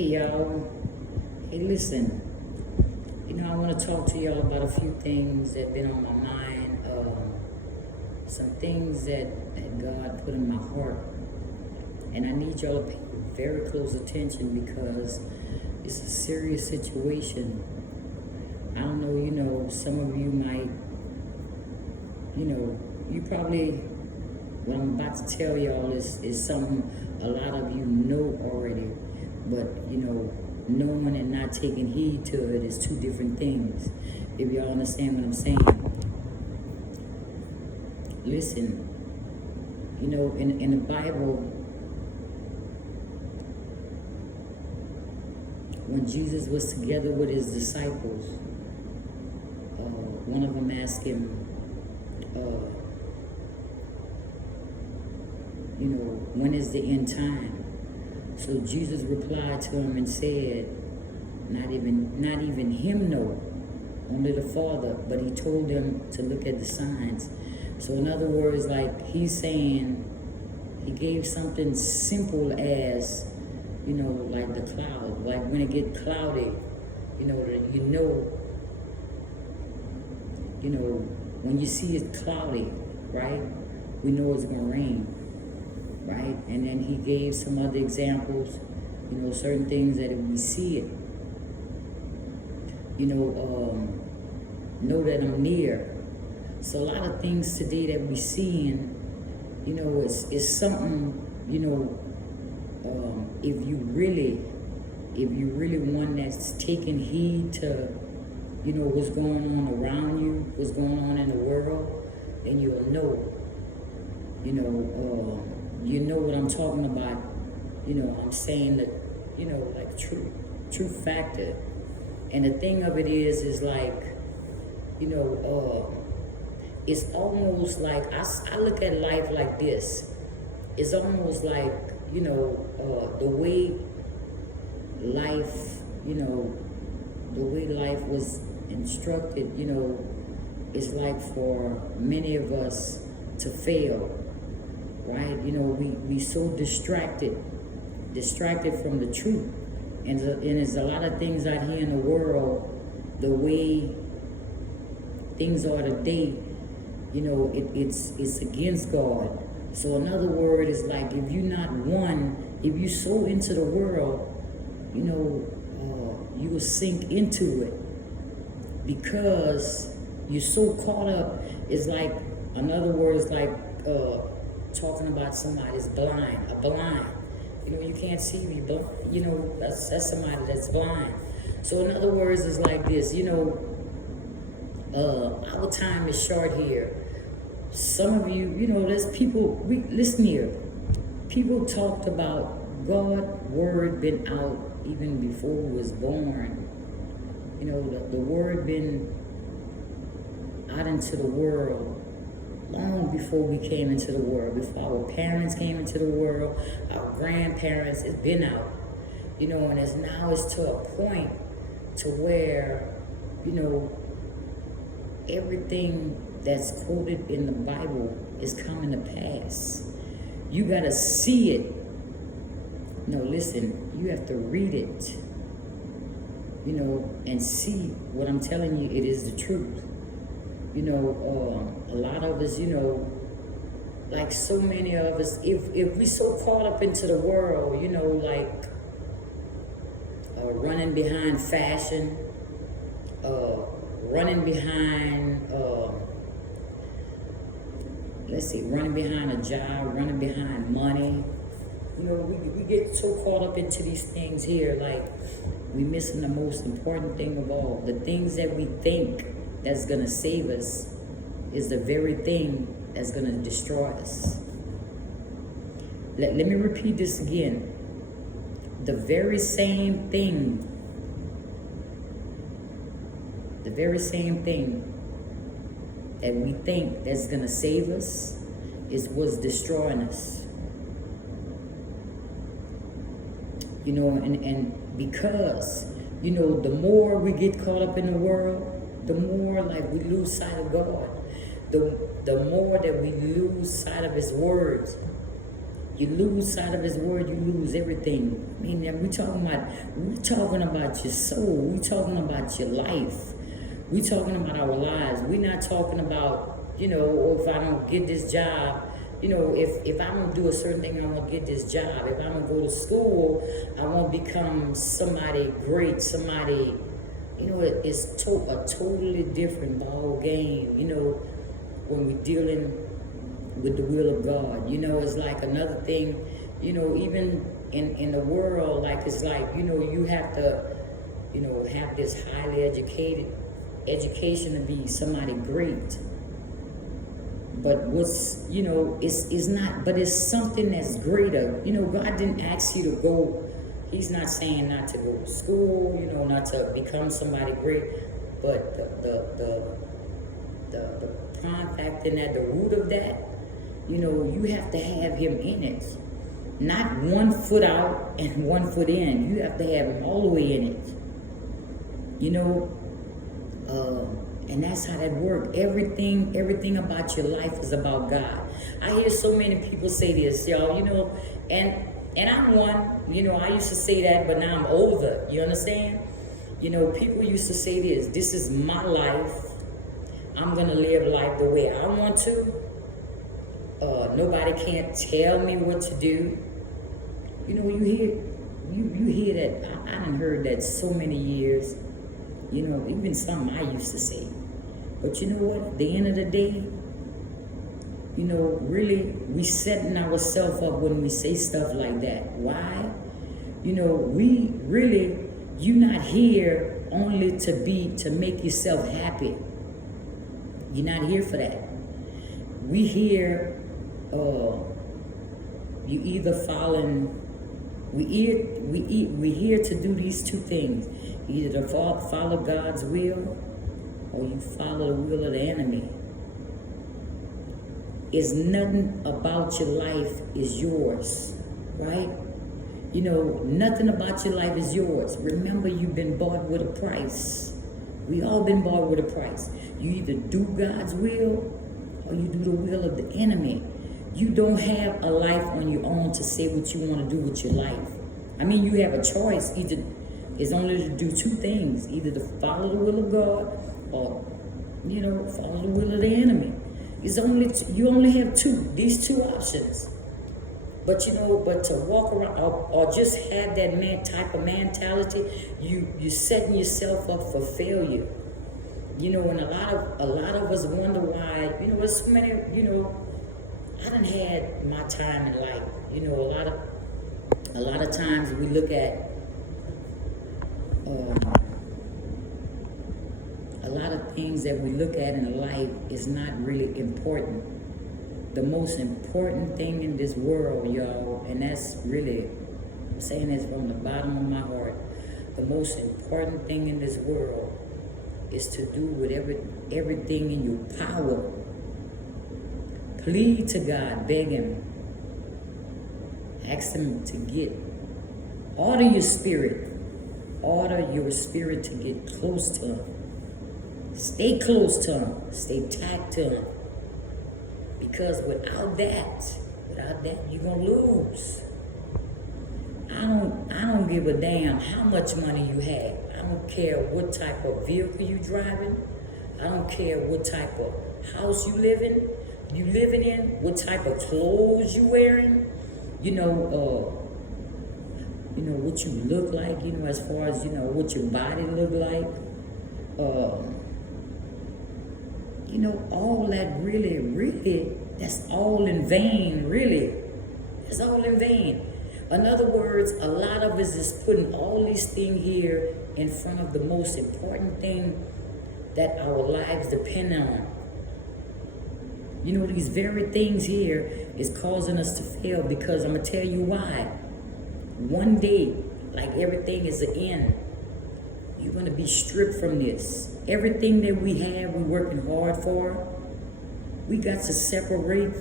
Hey y'all. Hey, listen. I want to talk to y'all about a few things that been on my mind. Some things that God put in my heart, and I need y'all to pay very close attention because it's a serious situation. I don't know. Some of you might. You probably. What I'm about to tell y'all is something a lot of you know already. But, knowing and not taking heed to it is two different things. If y'all understand what I'm saying. Listen, in the Bible, when Jesus was together with his disciples, one of them asked him, when is the end time? So Jesus replied to him and said, not even him know, only the Father, but he told them to look at the signs. So in other words, like he's saying, he gave something simple as, like the cloud. Like when it get cloudy, when you see it cloudy, right? We know it's gonna rain. Right? And then he gave some other examples, certain things that if we see it, know that I'm near. So a lot of things today that we seeing, it's something, if you really one that's taking heed to, what's going on around you, what's going on in the world, then you'll know, you know what I'm talking about. I'm saying that, like true factor. And the thing of it is like, it's almost like, I look at life like this. It's almost like, the way life was instructed, is like for many of us to fail. Right? We so distracted from the truth. And there's a lot of things out here in the world, the way things are today, it's against God. So in other words, it's like if you're not one, if you so into the world, you will sink into it because you're so caught up. It's like, in other words, like talking about somebody's blind, a blind. You can't see me, but that's somebody that's blind. So in other words, it's like this. Our time is short here. Some of you, there's people. Listen here. People talked about God's word been out even before we was born. The word been out into the world long before we came into the world, before our parents came into the world, our grandparents. It's been out, and it's to a point to where, everything that's quoted in the Bible is coming to pass. You gotta see it. No, listen, you have to read it, and see what I'm telling you. It is the truth. A lot of us, like so many of us, if we so caught up into the world, like running behind fashion, running behind, running behind a job, running behind money. We get so caught up into these things here, like we missing the most important thing of all. The things that we think that's gonna save us is the very thing that's gonna destroy us. Let me repeat this again. The very same thing that we think that's gonna save us is what's destroying us. And because, the more we get caught up in the world, the more like we lose sight of God. The more that we lose sight of his words. You lose sight of His word, you lose everything. I mean, we're talking about your soul. We're talking about your life. We're talking about our lives. We're not talking about, if I don't get this job, if I'm going to do a certain thing, I'm going to get this job. If I'm going to go to school, I want to become somebody great, somebody, it's a totally different ball game, when we're dealing with the will of God. It's like another thing, even in the world, like it's like, you have to, have this highly education to be somebody great. But what's, it's not, but it's something that's greater. God didn't ask you to go, He's not saying not to go to school, not to become somebody great, but the prime factor and at the root of that, you have to have Him in it. Not 1 foot out and 1 foot in. You have to have Him all the way in it. And that's how that works. Everything about your life is about God. I hear so many people say this, y'all, and I'm one, I used to say that, but now I'm older. You understand? People used to say this is my life. I'm going to live life the way I want to. Nobody can't tell me what to do. You hear that. I done heard that so many years. Even something I used to say. But you know what? At the end of the day, really, we setting ourselves up when we say stuff like that. Why? We really, you're not here only to make yourself happy. You're not here for that. We here, you either following, we here to do these two things. Either to follow God's will or you follow the will of the enemy. It's nothing about your life is yours, right? Nothing about your life is yours. Remember, you've been bought with a price. We all been bought with a price. You either do God's will or you do the will of the enemy. You don't have a life on your own to say what you want to do with your life. I mean, you have a choice. Either it's only to do two things: either to follow the will of God or, follow the will of the enemy. You only have these two options. But but to walk around or just have that type of mentality, you're setting yourself up for failure. And a lot of us wonder why, there's so many, I done had my time in life. A lot of times we look at a lot of things that we look at in life is not really important. The most important thing in this world, y'all, and that's really, I'm saying this from the bottom of my heart, the most important thing in this world is to do everything in your power. Plead to God, beg Him, ask Him to order your spirit to get close to Him. Stay close to Him, stay tagged to Him. Because without that, you're gonna lose. I don't give a damn how much money you have. I don't care what type of vehicle you driving. I don't care what type of house you living in, what type of clothes you wearing, what you look like, as far as, what your body look like. All that really, that's all in vain, really. That's all in vain. In other words, a lot of us is putting all these things here in front of the most important thing that our lives depend on. These very things here is causing us to fail, because I'm going to tell you why. One day, like everything is the end. You're going to be stripped from this. Everything that we have, we're working hard for. We got to separate,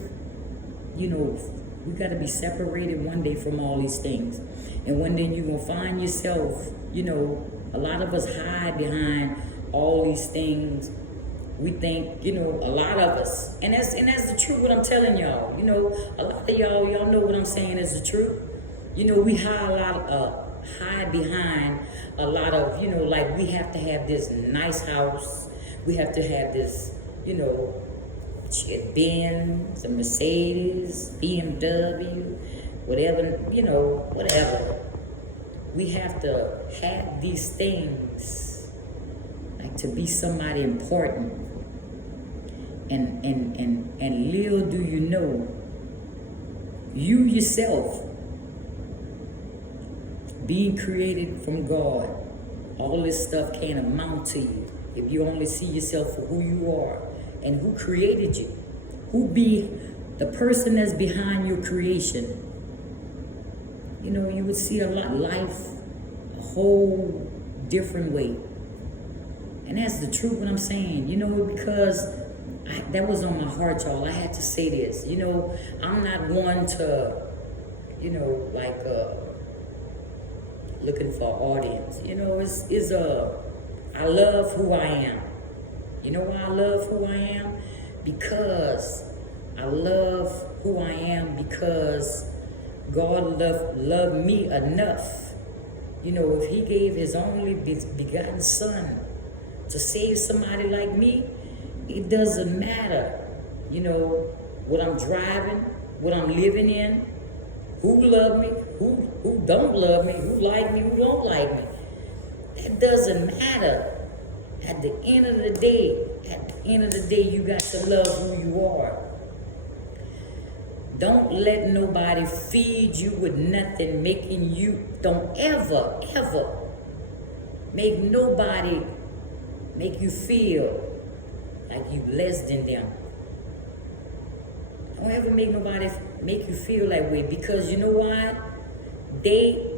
we got to be separated one day from all these things. And one day you're going to find yourself, a lot of us hide behind all these things We think, you know, a lot of us, and that's the truth. What I'm telling y'all, you know, a lot of y'all know what I'm saying is the truth. You know, we hide behind a lot of, you know, like we have to have this nice house, we have to have this, you know, Benz, a Mercedes, BMW, whatever, you know, whatever. We have to have these things, like to be somebody important. And little do you know, you yourself, being created from God, all this stuff can't amount to you if you only see yourself for who you are and who created you, who be the person that's behind your creation. You know, you would see life a whole different way. And that's the truth what I'm saying, you know, because that was on my heart, y'all. I had to say this. You know, I'm not one to, you know, like looking for audience. You know, I love who I am. You know why I love who I am? Because I love who I am because God loved me enough. You know, if he gave his only begotten son to save somebody like me, it doesn't matter, you know, what I'm driving, what I'm living in, who love me, who don't love me, who like me, who don't like me. It doesn't matter. At the end of the day, you got to love who you are. Don't let nobody feed you with nothing, making you, don't ever make nobody make you feel like you less than them. Don't ever make nobody make you feel that way, because you know why? They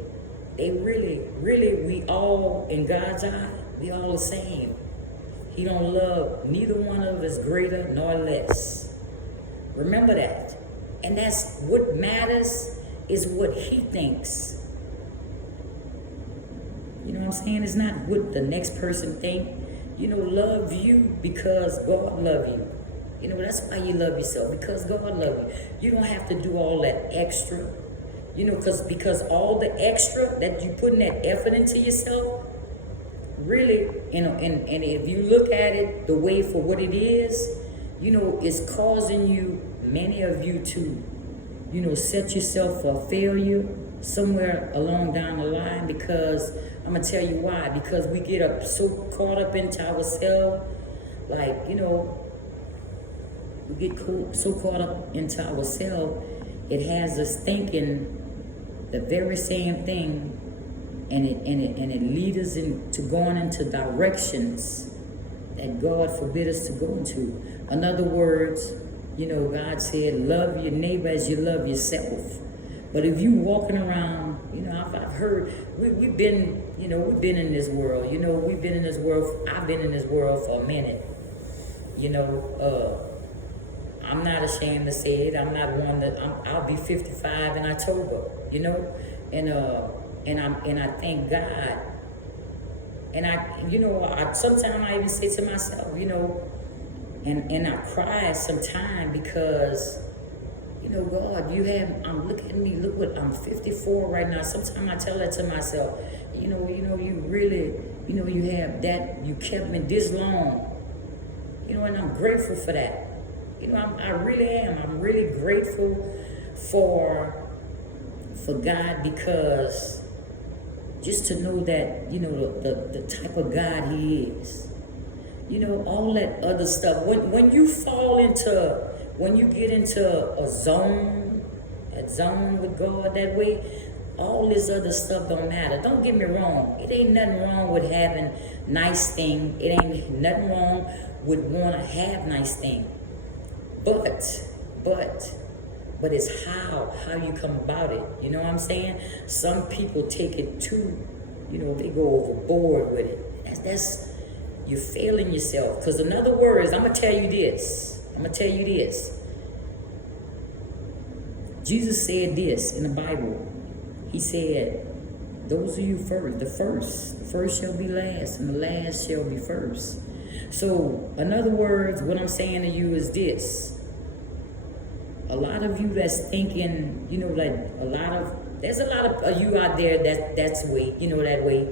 really, we all, in God's eye, we all the same. He don't love neither one of us greater nor less. Remember that. And that's what matters, is what he thinks. You know what I'm saying? It's not what the next person think. You know, love you because God love you. You know, that's why you love yourself, because God love you. You don't have to do all that extra. You know, because all the extra that you putting that effort into yourself, really, you know, and if you look at it the way for what it is, you know, it's causing you, many of you, to, you know, set yourself for failure somewhere along down the line. Because I'm gonna tell you why. Because we get up so caught up into ourselves, like, you know, we get so caught up into ourselves, it has us thinking the very same thing, and it leads us into going into directions that God forbid us to go into. In other words, you know, God said, love your neighbor as you love yourself. But if you walking around, you know, I've heard, we've been in this world, you know, I've been in this world for a minute, you know. I'm not ashamed to say it. I'm not one that, I'll be 55 in October, you know, and I thank God. And sometimes I even say to myself, you know, and I cry sometimes because, you know, God, look at me, look what, I'm 54 right now. Sometimes I tell that to myself, you know, you really, you know, you have that, you kept me this long, you know, and I'm grateful for that. You know, I really am. I'm really grateful for God, because just to know that, you know, the type of God he is. You know, all that other stuff. When you get into a zone with God that way, all this other stuff don't matter. Don't get me wrong. It ain't nothing wrong with having nice things. It ain't nothing wrong with want to have nice things. But it's how you come about it. You know what I'm saying? Some people take it too, you know, they go overboard with it. That's you're failing yourself. Because in other words, I'm gonna tell you this. Jesus said this in the Bible. He said, those of you first, the first shall be last, and the last shall be first. So, in other words, what I'm saying to you is this. A lot of you that's thinking, like there's a lot of you out there that's way, that way.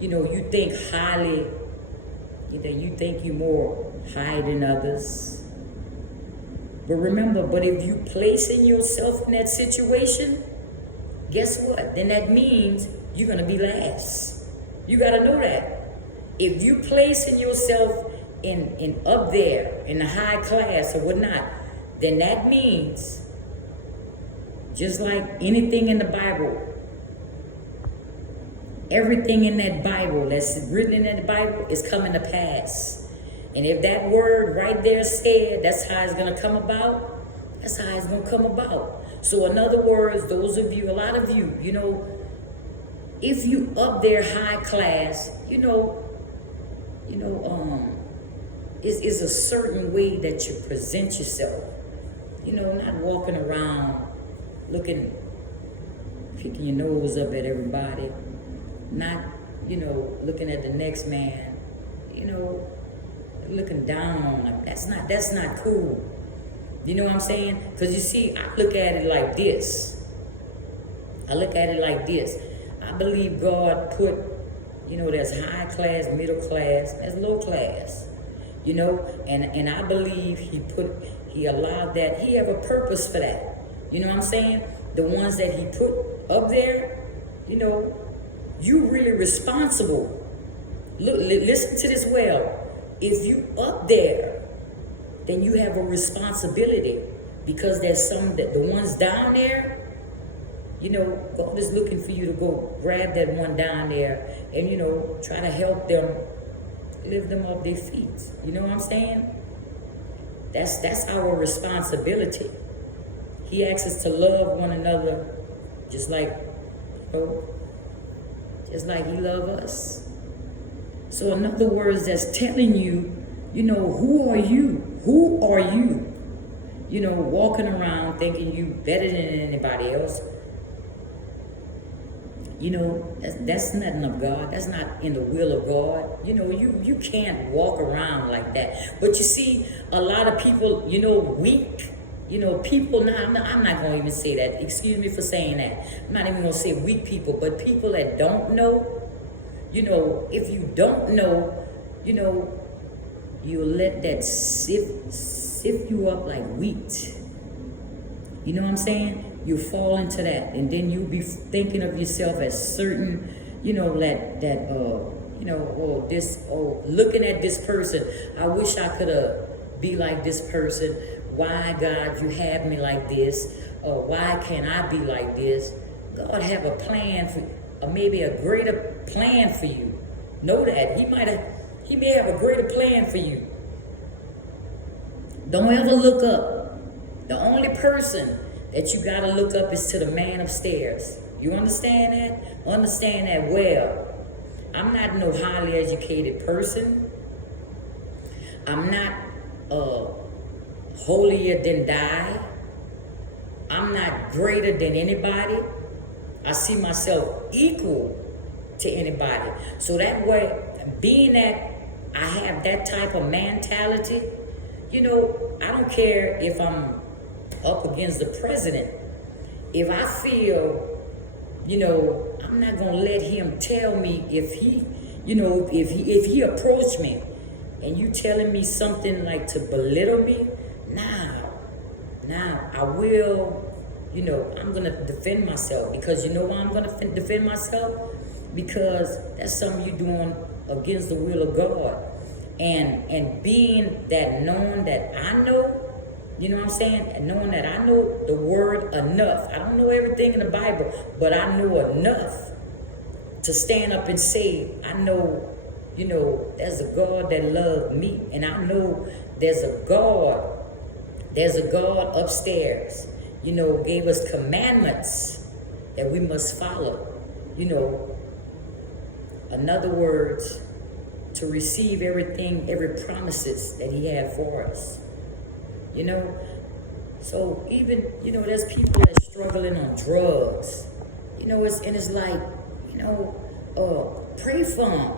You think highly, you think you're more high than others. But remember, if you placing yourself in that situation, guess what? Then that means you're going to be last. You got to know that. If you placing yourself in up there, in the high class or whatnot, then that means, just like anything in the Bible, everything in that Bible that's written in that Bible is coming to pass. And if that word right there said that's how it's going to come about, that's how it's going to come about. So in other words, those of you, a lot of you, if you up there high class, is a certain way that you present yourself. Not walking around picking your nose up at everybody, not, looking at the next man, looking down on them. That's not cool. You know what I'm saying? Because you see, I look at it like this. I believe God put, there's high class, middle class, there's low class. And I believe he allowed that. He have a purpose for that. You know what I'm saying? The ones that he put up there, you really responsible. Look, listen to this well. If you up there, then you have a responsibility, because there's some that the ones down there, God is looking for you to go grab that one down there and, try to help them, lift them off their feet. You know what I'm saying? That's our responsibility. He asks us to love one another just like he loves us. So in other words, that's telling you, who are you? Who are you? Walking around thinking you better than anybody else. That's nothing of God. That's not in the will of God. You can't walk around like that. But you see, a lot of people, weak. People, I'm not going to even say that. Excuse me for saying that. I'm not even going to say weak people, but people that don't know, if you don't know, you let that sift you up like wheat. You know what I'm saying? You fall into that, and then you be thinking of yourself as certain, looking at this person. I wish I could be like this person. Why, God, you have me like this? Why can't I be like this? God have a plan for, maybe a greater plan for you. Know that He may have a greater plan for you. Don't ever look up. The only person that you gotta look up is to the man upstairs. You understand that? Understand that well. I'm not no highly educated person. I'm not holier than thou. I'm not greater than anybody. I see myself equal to anybody. So that way, being that I have that type of mentality, I don't care if I'm up against the president. If I feel, I'm not gonna let him tell me if he approached me and you telling me something like to belittle me. Now I will, I'm gonna defend myself, because you know why I'm gonna defend myself? Because that's something you're doing against the will of God. And being that knowing that I know, you know what I'm saying? And knowing that I know the word enough. I don't know everything in the Bible, but I know enough to stand up and say, I know, there's a God that loved me. And I know there's a God upstairs, gave us commandments that we must follow. In other words, to receive everything, every promises that he had for us. So even, there's people that's struggling on drugs, it's like, pray for them.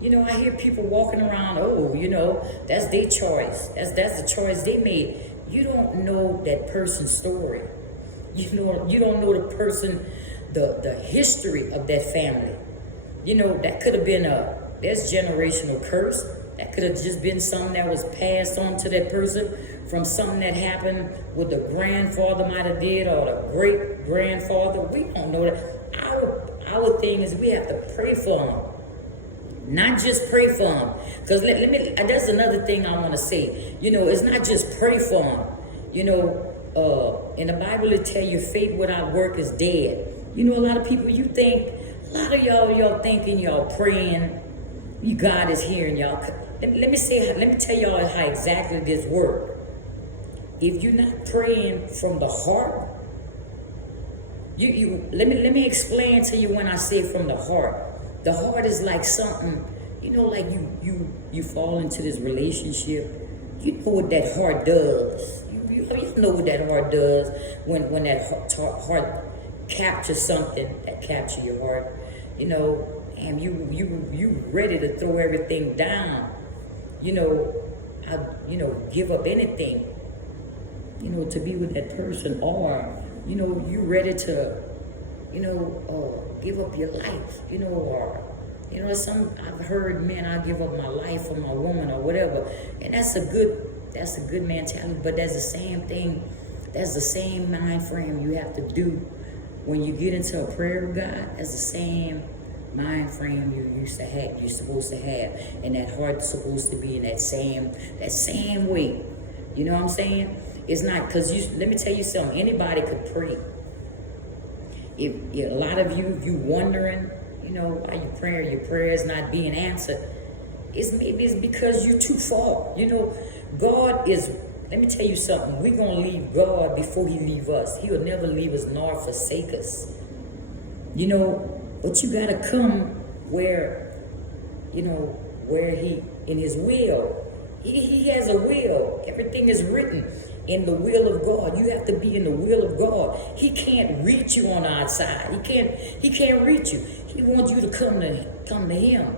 You know, I hear people walking around, oh, you know, that's their choice. That's the choice they made. You don't know that person's story. You don't know the person, the history of that family. You know, that could have been there's generational curse. That could have just been something that was passed on to that person from something that happened with the grandfather might have did or the great grandfather. We don't know that. Our thing is we have to pray for them. Not just pray for them. Because that's another thing I want to say. You know, it's not just pray for them. You know, in the Bible it tell you faith without work is dead. You know, a lot of people, a lot of y'all thinking y'all praying, God is hearing y'all. Let me tell y'all how exactly this works. If you're not praying from the heart, let me explain to you when I say from the heart. The heart is like something, you know, like you fall into this relationship. You know what that heart does. You know what that heart does when that heart captures something that captures your heart. You know, and you ready to throw everything down. You know, give up anything. You know, to be with that person, or you know, you ready to, you know, give up your life. You know, or you know, I've heard men, I give up my life for my woman or whatever, and that's a good mentality. But that's the same thing. That's the same mind frame you have to do when you get into a prayer of God. That's the same mind frame you're supposed to have, and that heart's supposed to be in that same way. You know what I'm saying? It's not because let me tell you something. Anybody could pray. If a lot of you wondering, you know, why your prayer is not being answered, maybe it's because you're too far. You know, God is. Let me tell you something. We're gonna leave God before He leave us. He'll never leave us nor forsake us. You know. But you gotta come where, you know, where He, in His will. He has a will. Everything is written in the will of God. You have to be in the will of God. He can't reach you on the outside. He can't reach you. He wants you to come to Him.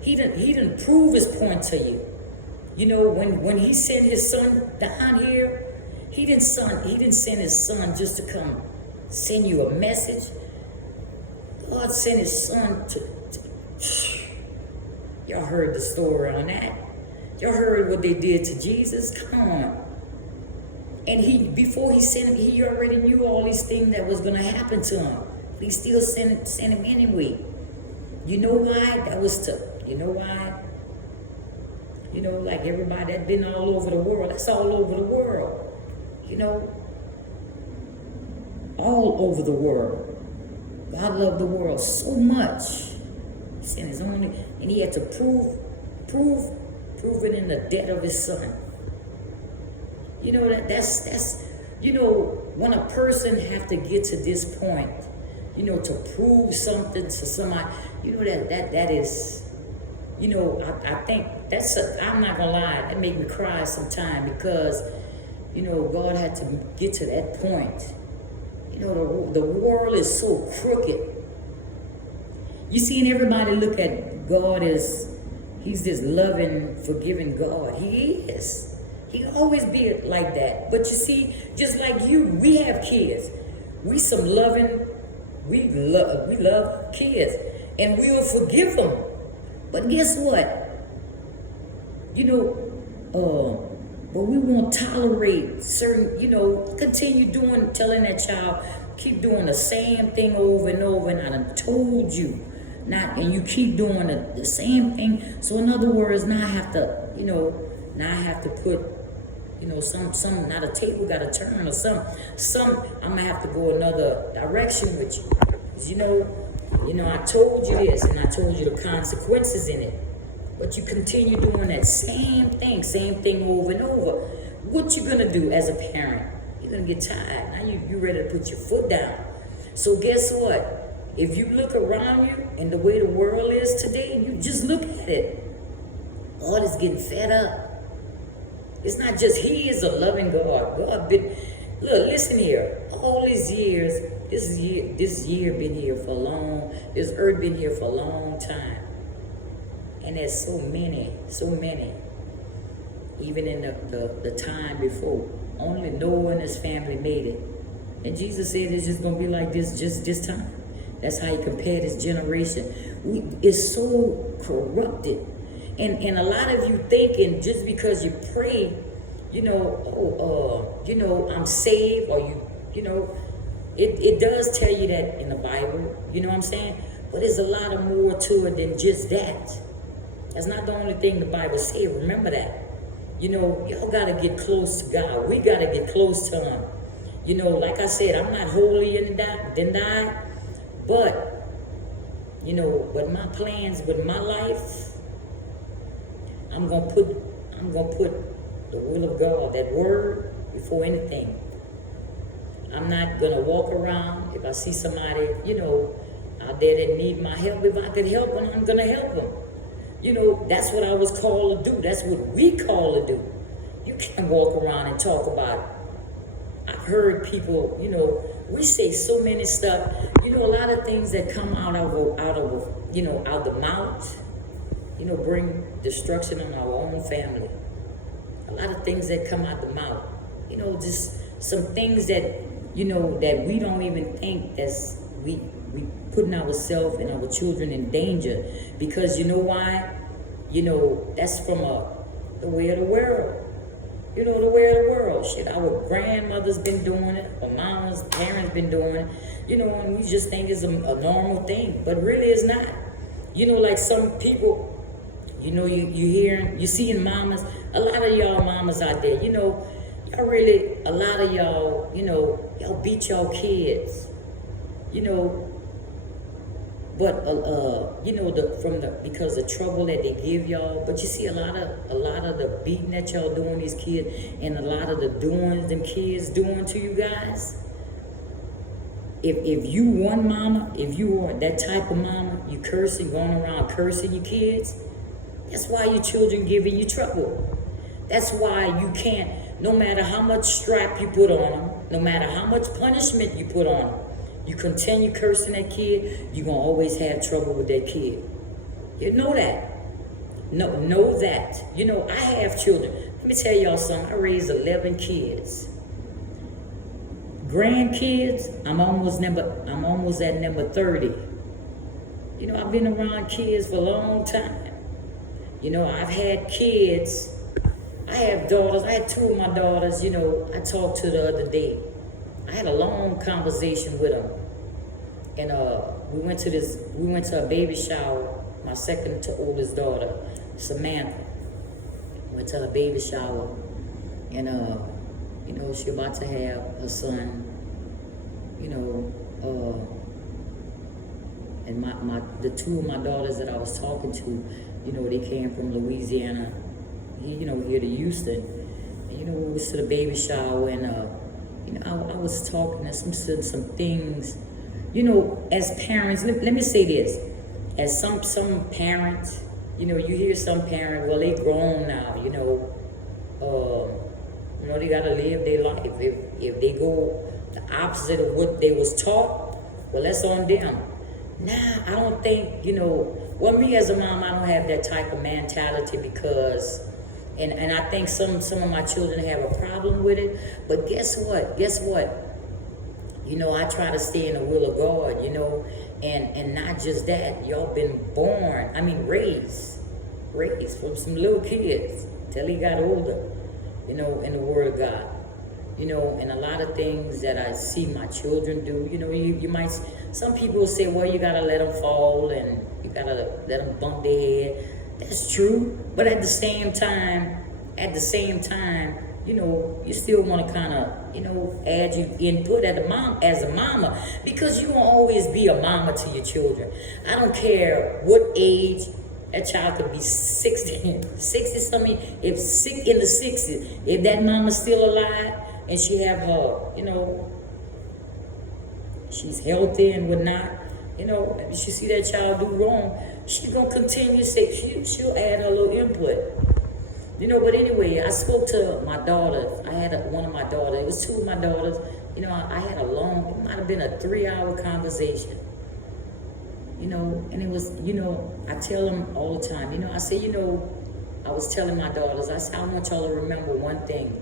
He didn't prove His point to you. You know, when He sent His Son down here, He didn't send His Son just to come send you a message. God sent His Son to y'all heard the story on that. Y'all heard what they did to Jesus. Come on. And before He sent Him, He already knew all these things that was going to happen to Him. But He still sent Him anyway. You know why? You know why? You know, like everybody that's been all over the world. That's all over the world. You know, all over the world. God loved the world so much. He sent His only, and He had to prove it in the death of His Son. You know, that's you know, when a person have to get to this point, you know, to prove something to somebody, you know, that is, you know, I think I'm not gonna lie, that make me cry sometimes, because, you know, God had to get to that point. You know, the world is so crooked. You see, everybody look at God as He's this loving, forgiving God. He is. He always be like that. But you see, just like you, we have kids. We love kids, and we'll forgive them. But guess what? You know, but we won't tolerate certain, you know, continue telling that child, keep doing the same thing over and over, and I done told you not, and you keep doing the same thing. So in other words, now I have to, you know, put, you know, some, now the table got to turn, or some, I'm gonna have to go another direction with you. 'Cause you know, I told you this, and I told you the consequences in it. But you continue doing that same thing over and over. What you gonna do as a parent? You're gonna get tired. Now you ready to put your foot down. So guess what? If you look around you and the way the world is today, and you just look at it, God is getting fed up. It's not just He is a loving God. Look, listen here. All these years, this year been here for long. This earth been here for a long time. And there's so many, even in the time before. Only Noah and his family made it. And Jesus said it's just going to be like this just this time. That's how he compared his generation. It's so corrupted. And a lot of you thinking just because you pray, I'm saved, or it does tell you that in the Bible, you know what I'm saying? But there's a lot of more to it than just that. That's not the only thing the Bible says. Remember that. Y'all got to get close to God. We got to get close to him. Like I said, I'm not holier than thou, but, with my plans, with my life, I'm gonna put the will of God, that word, before anything. I'm not gonna walk around. If I see somebody, out there that need my help, if I could help them, I'm gonna help them. That's what I was called to do. That's what we call to do. You can't walk around and talk about. I've heard people, we say so many stuff. A lot of things that come out of the mouth, bring destruction on our own family. A lot of things that come out the mouth, just some things that, that we don't even think that's we putting ourselves and our children in danger. Because you know why? That's from the way of the world. The way of the world. Shit, our grandmother's been doing it, our mama's parents been doing it, and we just think it's a normal thing. But really it's not. Like some people, you seeing mamas, a lot of y'all mamas out there, y'all really, a lot of y'all, y'all beat y'all kids, but because the trouble that they give y'all. But you see a lot of the beating that y'all doing these kids, and a lot of the doings them kids doing to you guys. If you one mama, if you are that type of mama, you cursing, going around cursing your kids, that's why your children giving you trouble. That's why you can't, no matter how much strap you put on them, no matter how much punishment you put on them, you continue cursing that kid, you're going to always have trouble with that kid. You know that. Know that. I have children. Let me tell y'all something. I raised 11 kids. Grandkids, I'm almost at number 30. I've been around kids for a long time. I've had kids. I have daughters. I had 2 of my daughters, I talked to the other day. I had a long conversation with them. And we went to a baby shower, my second to oldest daughter, Samantha. Went to her baby shower. And she about to have her son, and the 2 of my daughters that I was talking to, they came from Louisiana, here to Houston. And, we was to the baby shower, and I was talking to some things, as parents. Let me say this, as some parents, you hear some parents, well, they grown now, they gotta live their life. If they go the opposite of what they was taught, well, that's on them. Nah, I don't think, well, me as a mom, I don't have that type of mentality, because, and I think some of my children have a problem with it. But guess what? I try to stay in the will of God, and not just that. Y'all been raised from some little kids till he got older, in the Word of God. And a lot of things that I see my children do, you might, some people will say, well, you gotta let them fall and you gotta let them bump their head. That's true, but at the same time, you still want to kind of, add your input as a mama, because you won't always be a mama to your children. I don't care what age. That child could be 60 something, in the 60s. If that mama's still alive and she have her, she's healthy and whatnot, if she see that child do wrong, she's going to continue to say, she'll add her little input. But anyway, I spoke to my daughters. I had one of my daughters. It was 2 of my daughters. I had it might have been a 3-hour conversation. you know, and it was, you know, I tell them all the time, you know, I say, you know, I was telling my daughters, I said, I want y'all to remember one thing.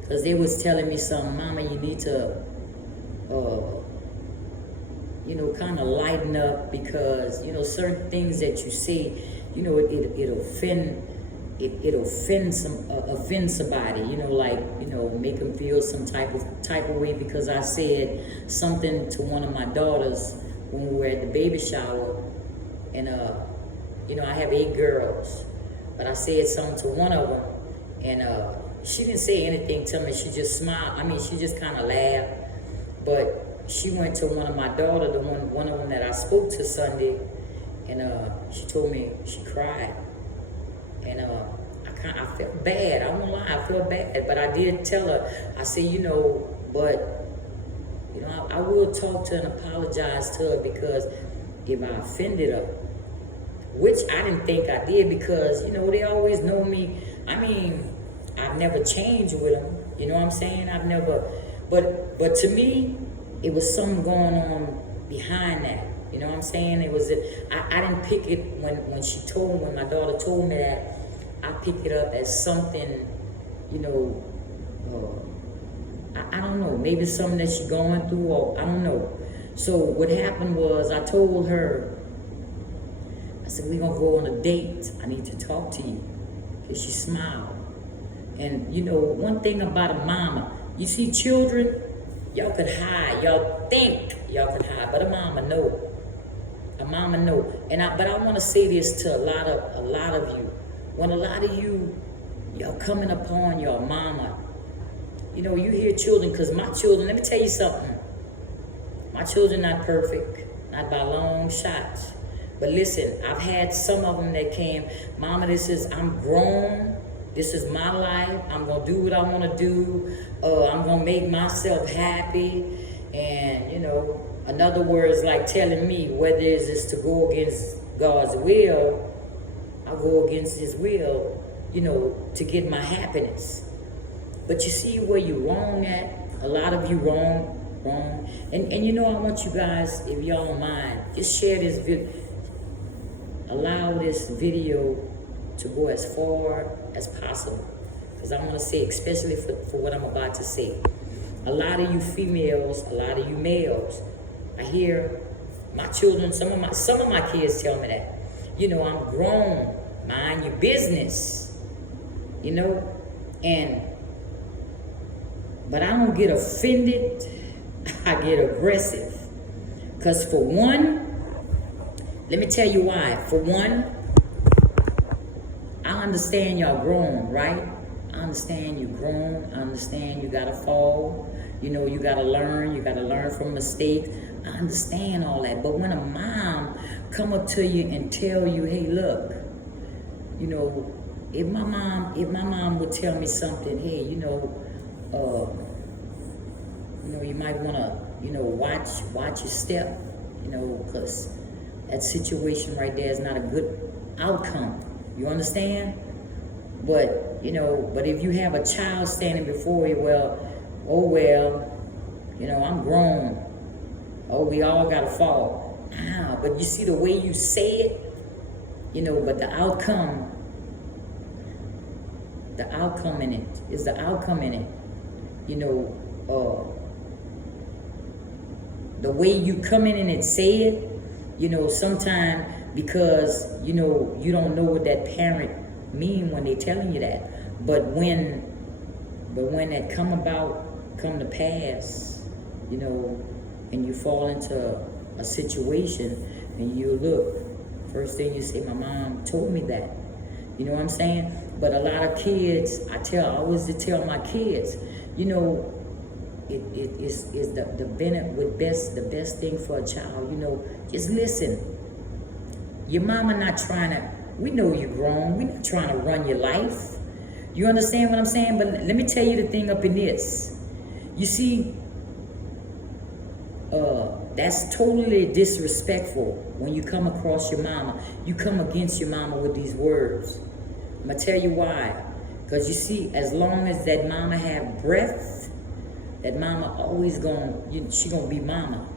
Because they was telling me something, Mama, you need to, you know, kind of lighten up because, you know, certain things that you say, you know, it offend somebody, you know, like, you know, make them feel some type of way because I said something to one of my daughters when we were at the baby shower, and you know, I have 8 girls, but I said something to one of them, and she didn't say anything to me. She just smiled. I mean, she just kind of laughed, but she went to one of my daughters, the one of them that I spoke to Sunday, and she told me she cried. And I felt bad. I won't lie, I felt bad. But I did tell her, I said, you know, but, you know, I will talk to her and apologize to her because if I offended her, which I didn't think I did because, you know, they always know me. I mean, I've never changed with them. You know what I'm saying? I've never, but to me, it was something going on behind that. You know what I'm saying? It was, I didn't pick it when my daughter told me that, I picked it up as something, you know, I don't know, maybe something that she's going through, or I don't know. So what happened was I told her, I said, we're gonna go on a date. I need to talk to you. And she smiled. And you know, one thing about a mama, you see children, y'all could hide, y'all think y'all could hide, but a mama know. A mama know. But I want to say this to a lot of you. When a lot of y'all coming upon your mama, you know, you hear children, because my children, let me tell you something. My children not perfect, not by long shots. But listen, I've had some of them that came, Mama, I'm grown. This is my life. I'm going to do what I want to do. I'm going to make myself happy. And, you know, in other words, like telling me whether it's to go against God's will, I go against his will, you know, to get my happiness. But you see where you're wrong at? A lot of you wrong. And you know, I want you guys, if y'all don't mind, just share this video. Allow this video to go as far as possible. Because I want to say, especially for what I'm about to say. A lot of you females, a lot of you males, I hear my children, some of my kids tell me that. You know, I'm grown, mind your business. You know, but I don't get offended, I get aggressive. Because for one, let me tell you why. For one, I understand y'all grown, right? I understand you grown. I understand you gotta fall. You know, you gotta learn from mistakes. I understand all that. But when a mom come up to you and tell you, hey, look, you know, if my mom would tell me something, hey, you know, you might wanna, you know, watch your step, you know, because that situation right there is not a good outcome. You understand? But, you know, but if you have a child standing before you, you know, I'm grown. Oh, we all gotta fall. But you see the way you say it, you know, but the outcome in it is the outcome in it. You know, the way you come in and say it, you know, sometimes because, you know, you don't know what that parent mean when they telling you that. But when that come to pass, you know, and you fall into a situation and you look, first thing you say, my mom told me that. You know what I'm saying? But a lot of kids, I always tell my kids, you know, it is the best thing for a child, you know, just listen. Your mama not trying to, we know you're grown, we're not trying to run your life. You understand what I'm saying? But let me tell you the thing up in this. You see, that's totally disrespectful when you come across your mama. You come against your mama with these words. I'm gonna tell you why. Because you see, as long as that mama have breath, that mama always she gonna be mama.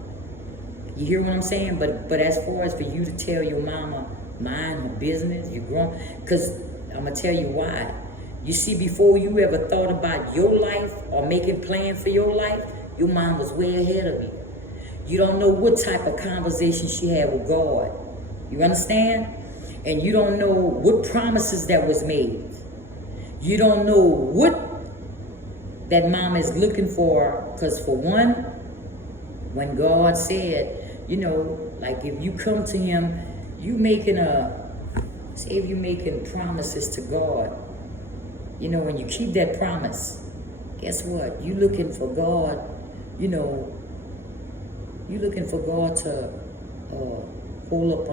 You hear what I'm saying? But as far as for you to tell your mama, mind her business, you're grown. Because I'm going to tell you why. You see, before you ever thought about your life or making plans for your life, your mom was way ahead of you. You don't know what type of conversation she had with God. You understand? And you don't know what promises that was made. You don't know what that mom is looking for. Because for one, when God said, you know, like if you come to him, say if you're making promises to God, you know, when you keep that promise, guess what? You looking for God, you know, you looking for God to hold up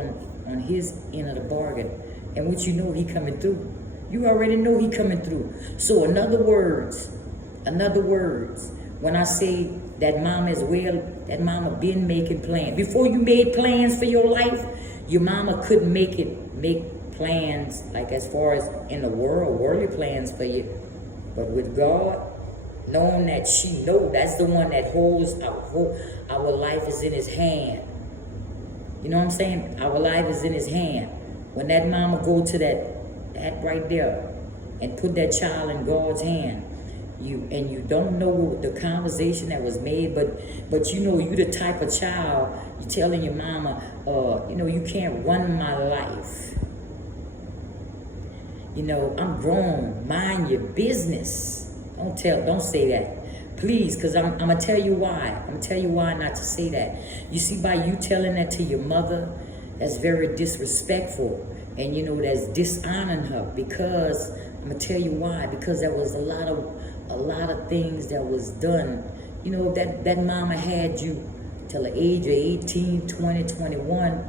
on his end of the bargain. And what you know, he coming through. You already know he coming through. So in other words, when I say that mama is well, that mama been making plans. Before you made plans for your life, your mama couldn't make plans like as far as in the world, worldly plans for you. But with God, knowing that she know that's the one that holds our life is in his hand. You know what I'm saying? Our life is in his hand. When that mama go to that right there and put that child in God's hand, you don't know the conversation that was made, but you know you the type of child, you telling your mama, you know, you can't run my life. You know, I'm grown, mind your business. Don't say that. Please, because I'm going to tell you why. I'm going to tell you why not to say that. You see, by you telling that to your mother, that's very disrespectful. And, you know, that's dishonoring her. Because, I'm going to tell you why. Because there was a lot of things that was done. You know, that mama had you till the age of 18, 20, 21.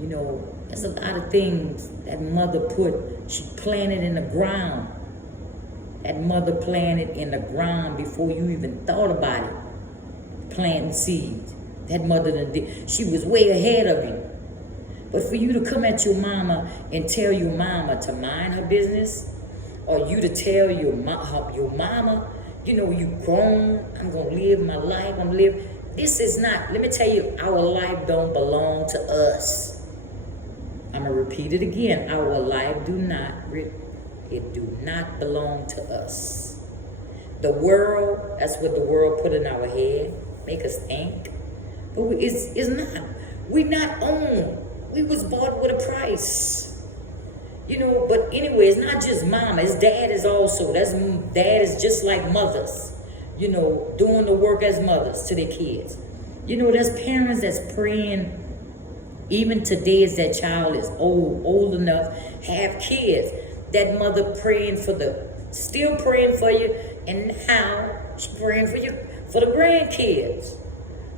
You know, there's a lot of things that mother she planted in the ground. That mother planted in the ground before you even thought about it. Planting seeds. That mother she was way ahead of you. But for you to come at your mama and tell your mama to mind her business, or you to tell your mama, you know, you grown, I'm going to live my life, this is not, let me tell you, our life don't belong to us. I'm going to repeat it again. Our life do not belong to us. The world, that's what the world put in our head, make us think. But it's not. We not own. We was bought with a price. You know, but anyway, it's not just mama, it's dad is also. Dad is just like mothers, you know, doing the work as mothers to their kids. You know, there's parents that's praying, even today as that child is old enough, have kids. That mother still praying for you, and now she's praying for you, for the grandkids.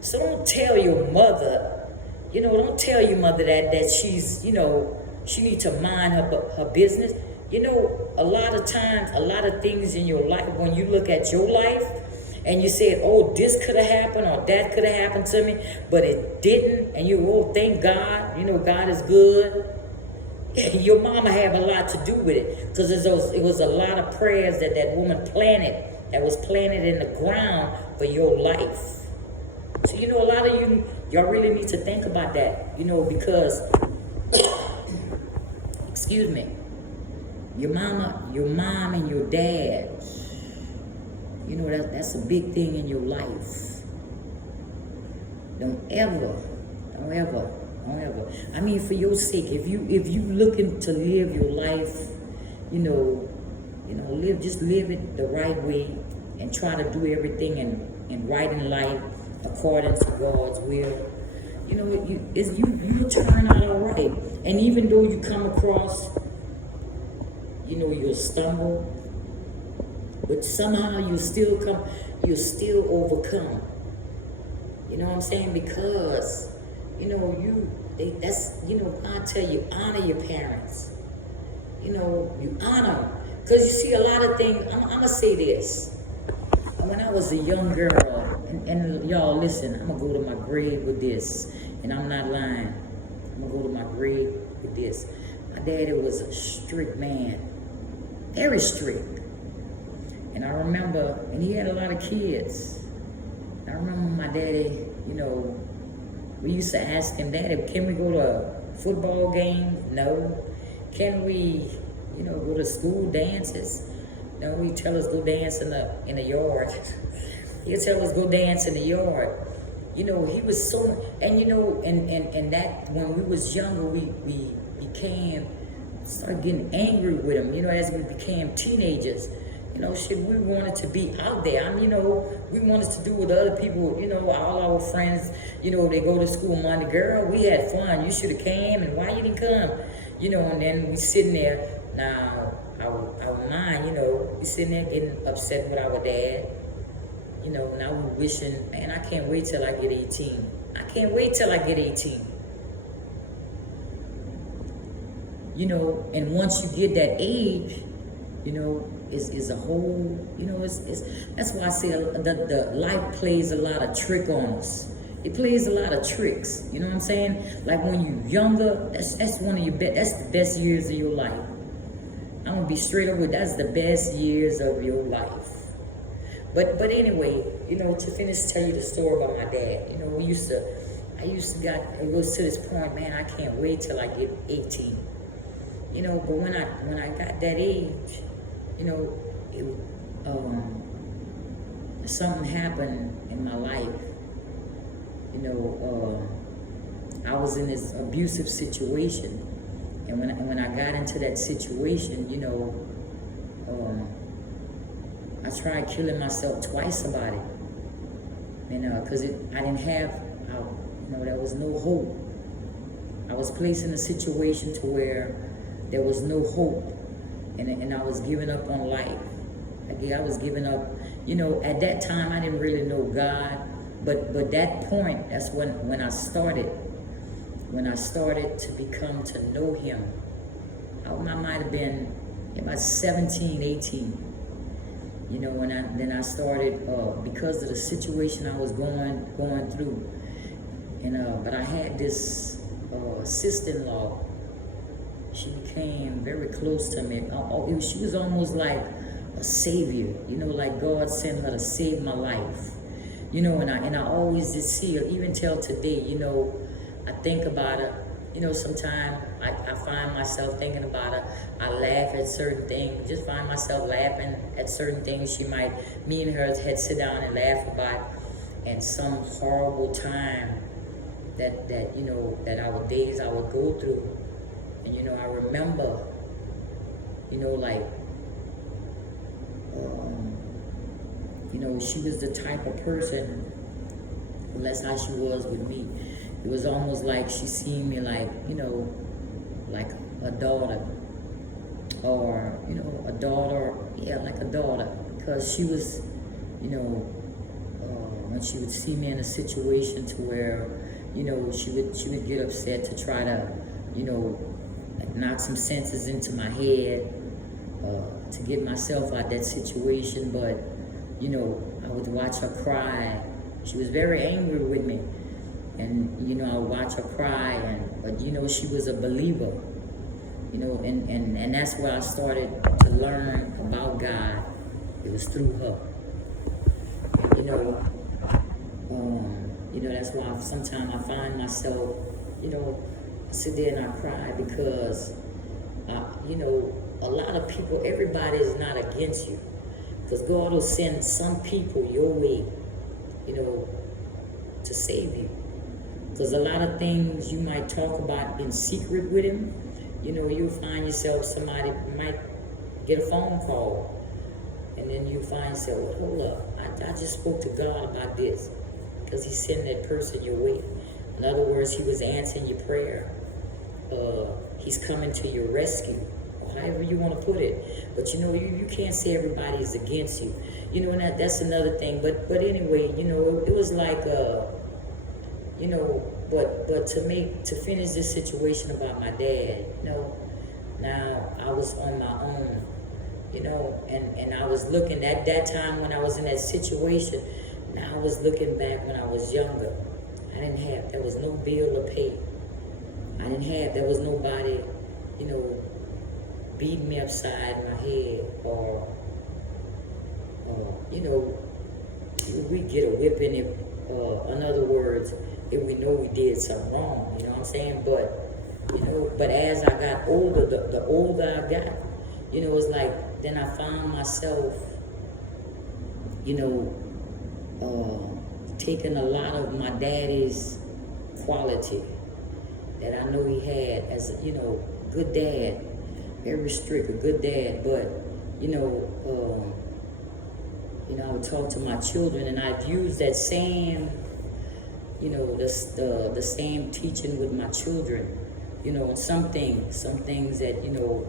So don't tell your mother, you know, don't tell your mother that she's, you know, she needs to mind her business. You know, a lot of times, a lot of things in your life, when you look at your life, and you said, oh, this could have happened, or that could have happened to me, but it didn't, and thank God, you know, God is good. Your mama have a lot to do with it, because it was a lot of prayers that woman planted, that was planted in the ground for your life. So, you know, a lot of y'all really need to think about that, you know, because, excuse me, your mom and your dad, you know, that's a big thing in your life. Don't ever. I mean, for your sake, if you looking to live your life, you know, live it the right way, and try to do everything in right in life according to God's will. You know, you'll turn out all right. And even though you come across, you know, you'll stumble, but somehow you'll still overcome. You know what I'm saying? Because, you know, God tell you, honor your parents. You know, you honor them. Because you see a lot of things, I'm going to say this. When I was a young girl, and y'all listen, I'm going to go to my grave with this, and I'm not lying. I'm going to go to my grave with this. My daddy was a strict man, very strict. And I remember, and he had a lot of kids. I remember my daddy, you know, We used to ask him, Daddy, can we go to a football game? No. Can we, go to school dances? No. He tell us go dance in the yard. He'll tell us go dance in the yard. He was so, and and that when we was younger, we started getting angry with him, as we became teenagers. We wanted to be out there. We wanted to do what other people, all our friends, they go to school Monday. Girl, we had fun. You should have came, and why you didn't come? And then we sitting there. Now, our mind, we sitting there getting upset with our dad. Now we wishing, man, I can't wait till I get 18. I can't wait till I get 18. And once you get that age, is a whole, it's that's why I say the life plays a lot of trick on us. It plays a lot of tricks. You know what I'm saying? Like when you're younger, that's one of that's the best years of your life. I'm gonna be straight up with that's the best years of your life. But anyway, to finish tell you the story about my dad. It goes to this point, man, I can't wait till I get 18. But when I got that age, something happened in my life. I was in this abusive situation, and when I got into that situation, I tried killing myself twice about it, because I didn't have, there was no hope. I was placed in a situation to where there was no hope, and I was giving up on life. I was giving up. At that time I didn't really know God, but that point, that's when I started to become to know Him. I might have been about 17, 18. Then I started because of the situation I was going through, but I had this sister-in-law. She became very close to me. She was almost like a savior, like God sent her to save my life, and I always did see her, even till today, I think about her, sometimes I find myself thinking about her. I laugh at certain things, just find myself laughing at certain things me and her had sit down and laugh about, and some horrible time that our days I would go through. And I remember, she was the type of person, well, that's how she was with me. It was almost like she seen me like, like a daughter, or, a daughter, like a daughter, because she was, when she would see me in a situation to where, she would get upset to try to, knock some senses into my head to get myself out that situation. But I would watch her cry. She was very angry with me, and I would watch her cry. But she was a believer, and that's where I started to learn about God. It was through her. That's why sometimes I find myself, I sit there and I cry because, a lot of people, everybody is not against you. Because God will send some people your way, to save you. Because a lot of things you might talk about in secret with Him, you'll find yourself, somebody might get a phone call, and then you find yourself, well, hold up, I just spoke to God about this, because He sent that person your way. In other words, He was answering your prayer. He's coming to your rescue, or however you want to put it. But you can't say everybody is against you. And that's another thing. But anyway, it was like but to finish this situation about my dad, now I was on my own, and I was looking at that time when I was in that situation. Now I was looking back when I was younger. There was no bill to pay. There was nobody, beating me upside my head, or we get a whipping in other words, if we know we did something wrong, you know what I'm saying? But as I got older, the older I got, it's like, then I found myself, taking a lot of my daddy's quality that I know he had as a, good dad, very strict, a good dad, but, I would talk to my children, and I've used that same, the same teaching with my children, and some things that,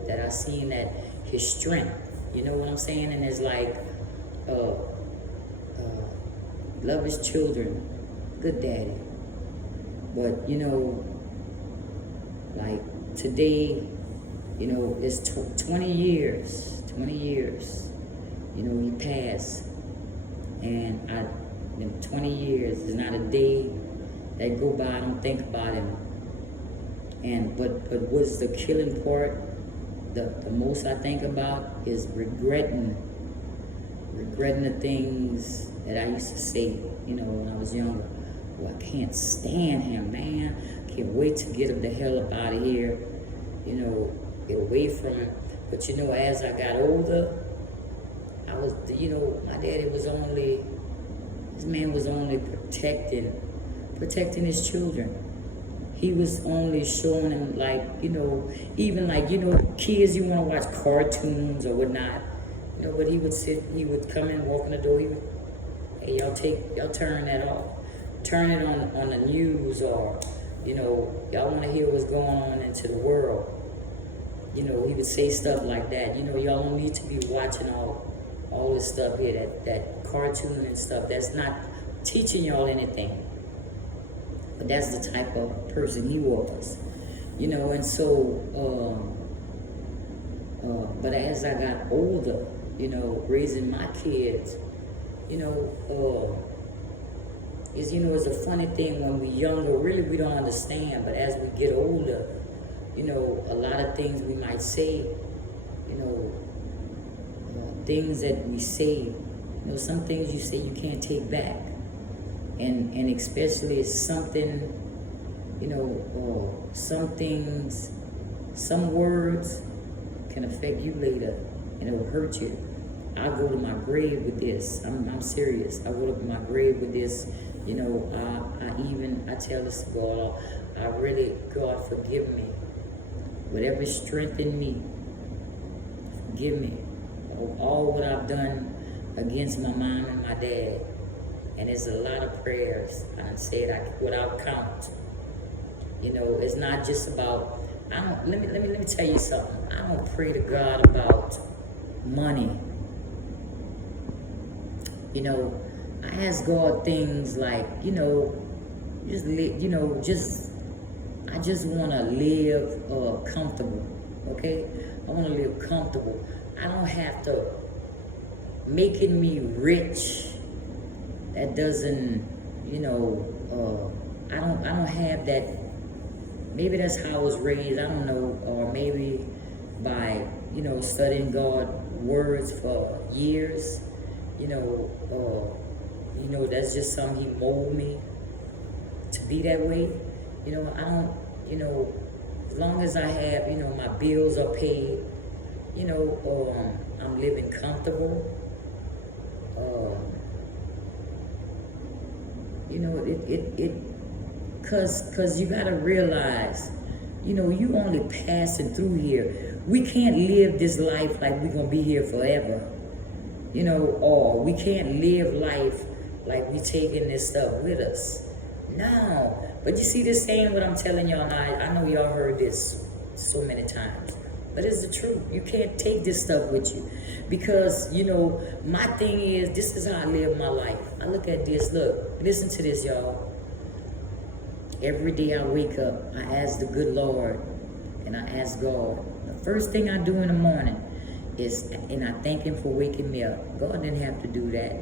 that I seen that his strength, you know what I'm saying? And it's like, love his children, good daddy. But, like today, it's 20 years, he passed. And in 20 years, there's not a day that go by I don't think about him. But what's the killing part? The most I think about is regretting the things that I used to say, when I was younger. Well, I can't stand him, man. I can't wait to get him the hell up out of here, get away from him. But as I got older, I was, my daddy was only, this man was only protecting his children. He was only showing them, like, even like, kids, you want to watch cartoons or whatnot, but he would come in, walk in the door, he would, hey, y'all turn that off. Turn it on the news, or, y'all want to hear what's going on into the world. He would say stuff like that. Y'all don't need to be watching all this stuff here, that cartoon and stuff. That's not teaching y'all anything. But that's the type of person he was. And so, but as I got older, raising my kids, it's a funny thing when we're younger, really we don't understand, but as we get older, a lot of things we might say, things that we say, some things you say you can't take back. And especially if something, some things, some words can affect you later and it will hurt you. I go to my grave with this. I'm serious. I go to my grave with this. I tell this to God, I really, God, forgive me. Whatever strengthened me, forgive me. All what I've done against my mom and my dad. And it's a lot of prayers. I say it without count. It's not just about, let me tell you something. I don't pray to God about money. I ask God things like, I just want to live comfortable, okay? I want to live comfortable. I don't have to, making me rich, that doesn't, I don't have that. Maybe that's how I was raised, I don't know, or maybe by, studying God's words for years, that's just something He molded me to be that way. I don't, as long as I have, my bills are paid, I'm living comfortable, cause you gotta realize, you only passing through here. We can't live this life like we're gonna be here forever, or we can't live life like we taking this stuff with us. No, but you see this saying, what I'm telling y'all now, I know y'all heard this so many times, but it's the truth. You can't take this stuff with you, because, my thing is, this is how I live my life. I look at this, look, listen to this, y'all. Every day I wake up, I ask the good Lord, and I ask God. The first thing I do in the morning is, and I thank Him for waking me up. God didn't have to do that.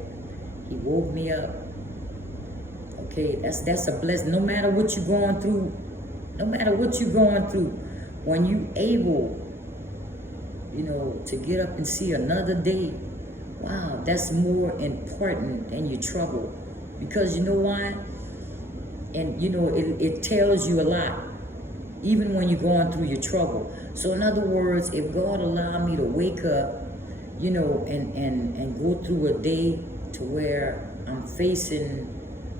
He woke me up. Okay, that's a blessing. No matter what you're going through, when you able, to get up and see another day, wow, that's more important than your trouble. Because you know why? And you know, it tells you a lot, even when you're going through your trouble. So in other words, if God allowed me to wake up, you know, and go through a day to where I'm facing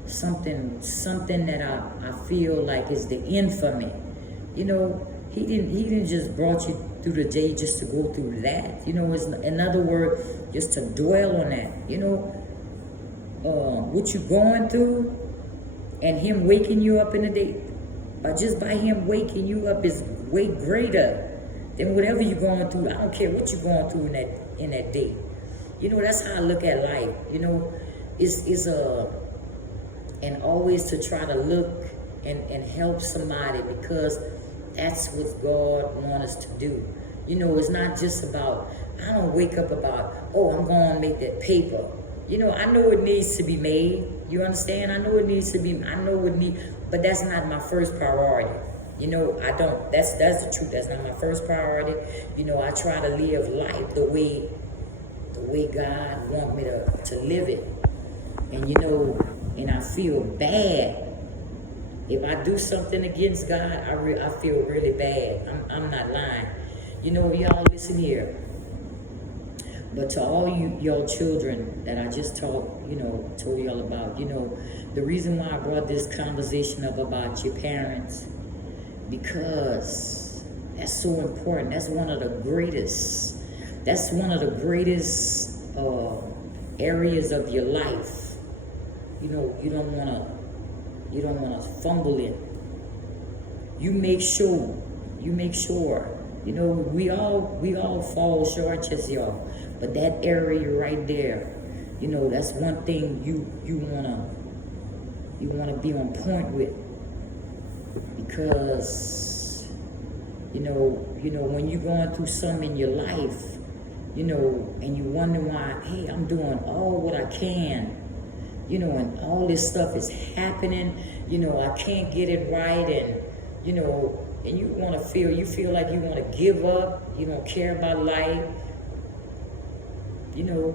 something that I feel like is the end for me, you know, he didn't just brought you through the day just to go through that. You know, it's, in other words, just to dwell on that. You know, what you're going through, and him waking you up in the day, or just by him waking you up is way greater than whatever you're going through. I don't care what you're going through in that day. You know, that's how I look at life. You know, it's and always to try to look and help somebody, because that's what God wants us to do. You know, it's not just about, I don't wake up about, oh, I'm going to make that paper. You know, I know it needs to be made. You understand? I know it needs to be, but that's not my first priority. You know, I don't, that's the truth. That's not my first priority. You know, I try to live life the way God wants me to live it. And you know, and I feel bad. If I do something against God, I feel really bad. I'm not lying. You know, y'all listen here. But to all y'all children that I just told y'all about, you know, the reason why I brought this conversation up about your parents, because that's so important. That's one of the greatest areas of your life. You know, you don't wanna fumble it. You make sure. You know, we all fall short, just y'all. But that area right there, you know, that's one thing you wanna be on point with, because you know when you're going through something in your life, you know, and you wonder why, hey, I'm doing all what I can, you know, and all this stuff is happening, you know, I can't get it right, and you know, and you feel like you want to give up, you don't care about life, you know,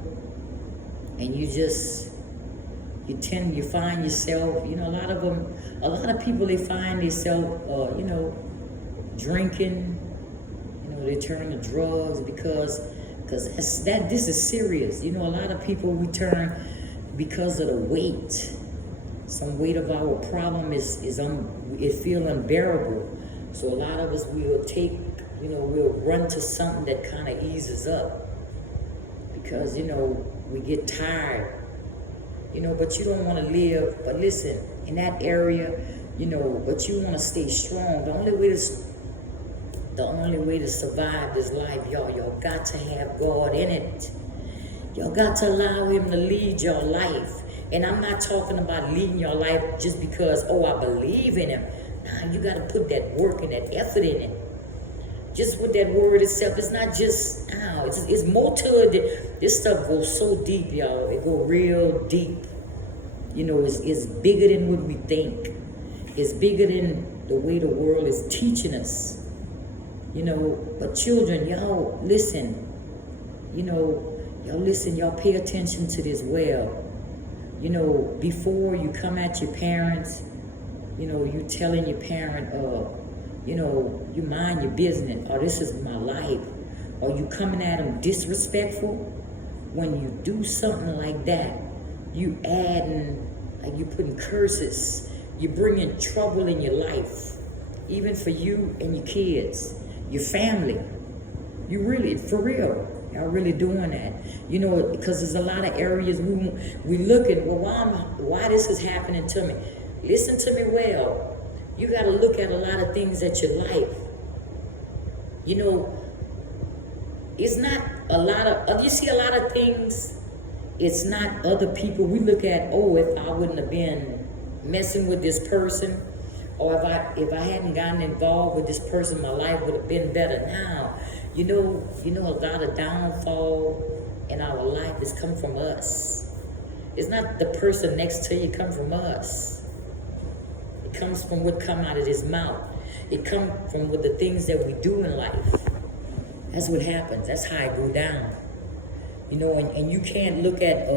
and you find yourself, you know, a lot of people, they find themselves, you know, drinking, you know, they turn to drugs because this is serious. You know, a lot of people, we turn because of the weight. Some weight of our problem it feel unbearable. So a lot of us, we'll run to something that kind of eases up, because, you know, we get tired, you know, but you don't want to live, but listen, in that area, you know, but you want to stay strong. The only way to survive this life, y'all got to have God in it. Y'all got to allow him to lead your life. And I'm not talking about leading your life just because, oh, I believe in him. Nah, you got to put that work and that effort in it. Just with that word itself, it's not just, it's more to it. This stuff goes so deep, y'all. It go real deep. You know, it's bigger than what we think. It's bigger than the way the world is teaching us. You know, but children, y'all listen. You know, y'all listen, y'all pay attention to this well. You know, before you come at your parents, you know, you telling your parent, you know, you mind your business, or this is my life, or you coming at them disrespectful. When you do something like that, you adding, like you putting curses, you bringing trouble in your life, even for you and your kids, your family. You really, for real, y'all really doing that. You know, because there's a lot of areas we look at, well, why this is happening to me? Listen to me well. You got to look at a lot of things at your life. You know, it's not a lot of, you see a lot of things, it's not other people. We look at, oh, if I wouldn't have been messing with this person, or if I hadn't gotten involved with this person, my life would have been better. Now, you know, a lot of downfall in our life has come from us. It's not the person next to you, come from us. It comes from what come out of his mouth. It comes from the things that we do in life. That's what happens. That's how I go down. You know, and you can't look at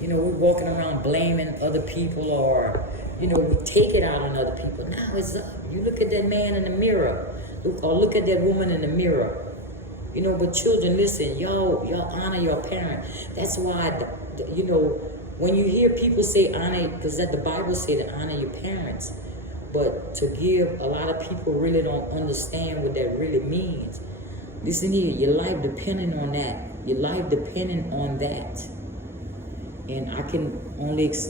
You know, we're walking around blaming other people, or, you know, we take it out on other people. Now it's up. You look at that man in the mirror, or look at that woman in the mirror. You know, but children, listen, y'all honor your parent. That's why, you know, when you hear people say honor, because that the Bible said to honor your parents, but to give, a lot of people really don't understand what that really means. Listen here, your life depending on that. Your life depending on that. And I can only, as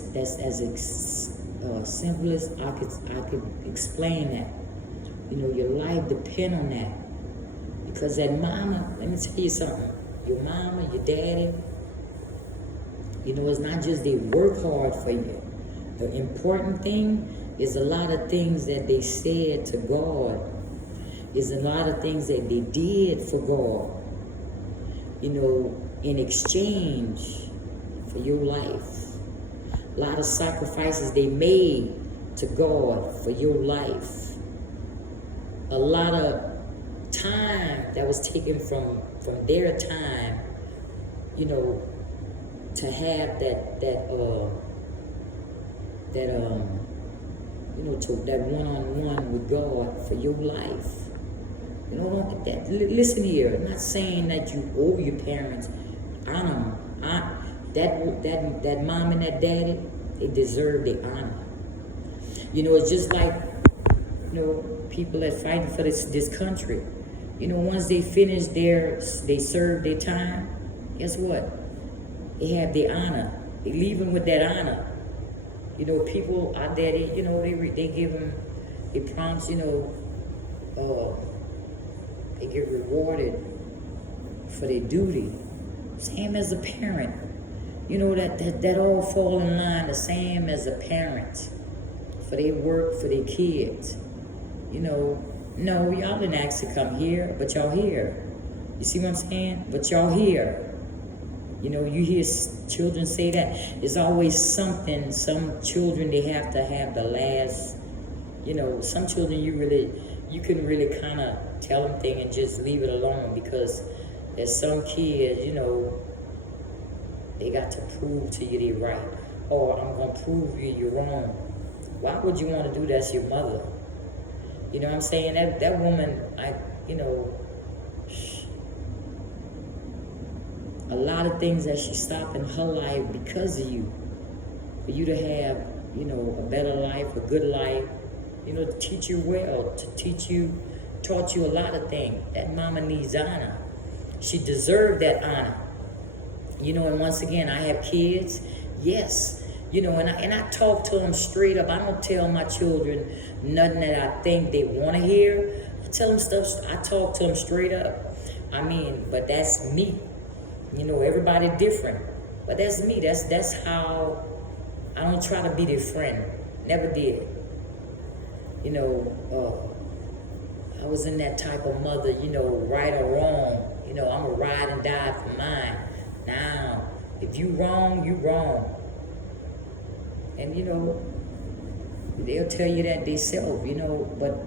simple as I could explain that. You know, your life depend on that. Because that mama, let me tell you something. Your mama, your daddy, you know, it's not just they work hard for you. The important thing is a lot of things that they said to God. Is a lot of things that they did for God. You know, in exchange for your life. A lot of sacrifices they made to God for your life. A lot of time that was taken from their time, you know, to have you know, to that one-on-one with God for your life. You know, listen here. I'm not saying that you owe your parents. Honor them. That mom and that daddy, they deserve the honor. You know, it's just like, you know, people that fighting for this country. You know, once they finish they serve their time, guess what? They have their honor. They leave them with that honor. You know, people out there, you know, they give them, they promise, you know, they get rewarded for their duty. Same as a parent. You know, that all fall in line, the same as a parent. For their work, for their kids. You know, no, y'all didn't ask to come here, but y'all here. You see what I'm saying? But y'all here. You know, you hear children say that. There's always something, some children, they have to have the last, you know, some children you can really kind of tell them things and just leave it alone, because there's some kids, you know, they got to prove to you they're right. Or I'm going to prove you're wrong. Why would you want to do that to your mother? You know what I'm saying? That woman, you know, a lot of things that she stopped in her life because of you. For you to have, you know, a better life, a good life, you know, to teach you well, taught you a lot of things. That mama needs honor. She deserved that honor. You know, and once again, I have kids, yes. You know, and I talk to them straight up. I don't tell my children nothing that I think they want to hear. I tell them stuff, I talk to them straight up. I mean, but that's me. You know, everybody different. But that's me. That's how, I don't try to be their friend. Never did. You know, I was in that type of mother, you know, right or wrong. You know, I'm going to ride and die for mine. Now, if you wrong, you wrong. And, you know, they'll tell you that themselves, you know. But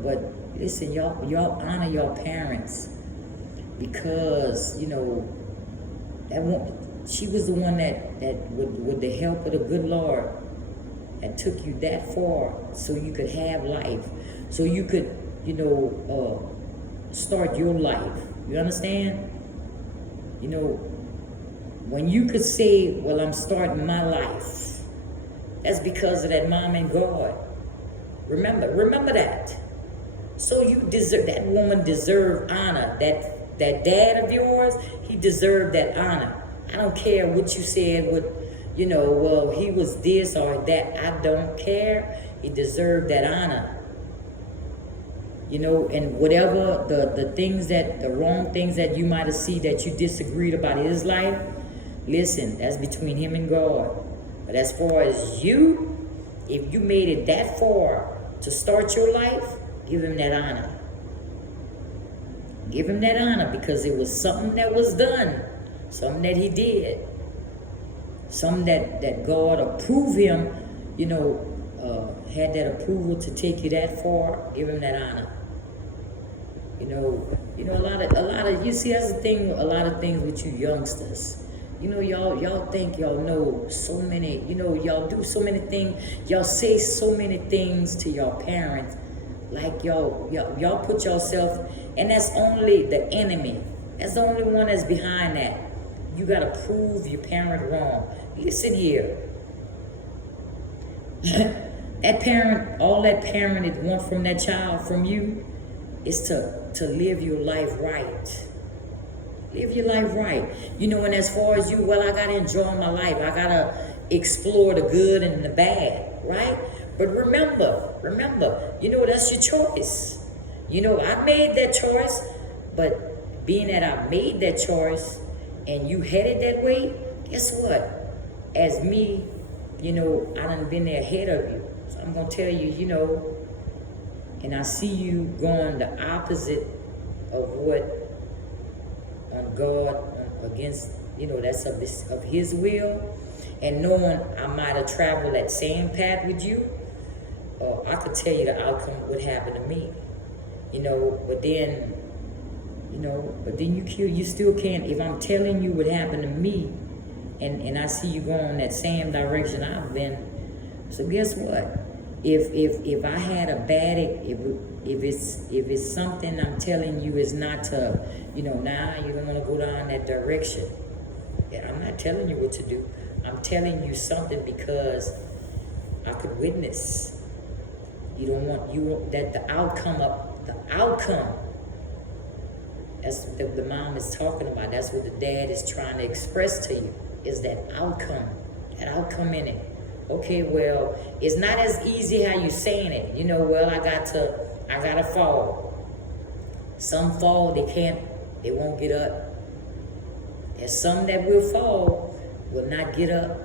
listen, y'all honor your parents. Because, you know, she was the one that with the help of the good Lord, that took you that far so you could have life. So you could, you know, start your life. You understand? You know, when you could say, well, I'm starting my life, that's because of that mom and God. Remember that. So you deserve, that woman deserved honor. That dad of yours, he deserved that honor. I don't care what you said, you know, well, he was this or that. I don't care. He deserved that honor. You know, and whatever the wrong things that you might have seen that you disagreed about his life, listen, that's between him and God. But as far as you, if you made it that far to start your life, give him that honor. Give him that honor, because it was something that was done, something that he did, something that God approved him, you know, had that approval to take you that far. Give him that honor. You know, a lot of, you see, that's the thing, a lot of things with you youngsters. You know, y'all think y'all know so many, you know, y'all do so many things, y'all say so many things to your parents, like y'all put yourself, and that's only the enemy. That's the only one that's behind that. You gotta prove your parent wrong. Listen here. That parent, all that parent is want from that child, from you, is to live your life right. Live your life right. You know, and as far as you, well, I gotta enjoy my life. I gotta explore the good and the bad, right? But remember, you know, that's your choice. You know, I made that choice, but being that I made that choice and you headed that way, guess what? As me, you know, I done been there ahead of you. So I'm gonna tell you, you know, and I see you going the opposite of what on God, against, you know, that's of his will, and knowing I might have traveled that same path with you, I could tell you the outcome would happen to me, you know. But then, you know, you still can't. If I'm telling you what happened to me, and I see you going that same direction I've been, so guess what? If I had a bad, if it's something I'm telling you is not to, you know, now you don't want to go down that direction. Yeah, I'm not telling you what to do. I'm telling you something because I could witness. You don't want that the outcome. That's what the mom is talking about. That's what the dad is trying to express to you. Is that outcome? That outcome in it. Okay, well, it's not as easy how you saying it. You know, well, I gotta fall. Some fall, they won't get up. There's some that will fall, will not get up.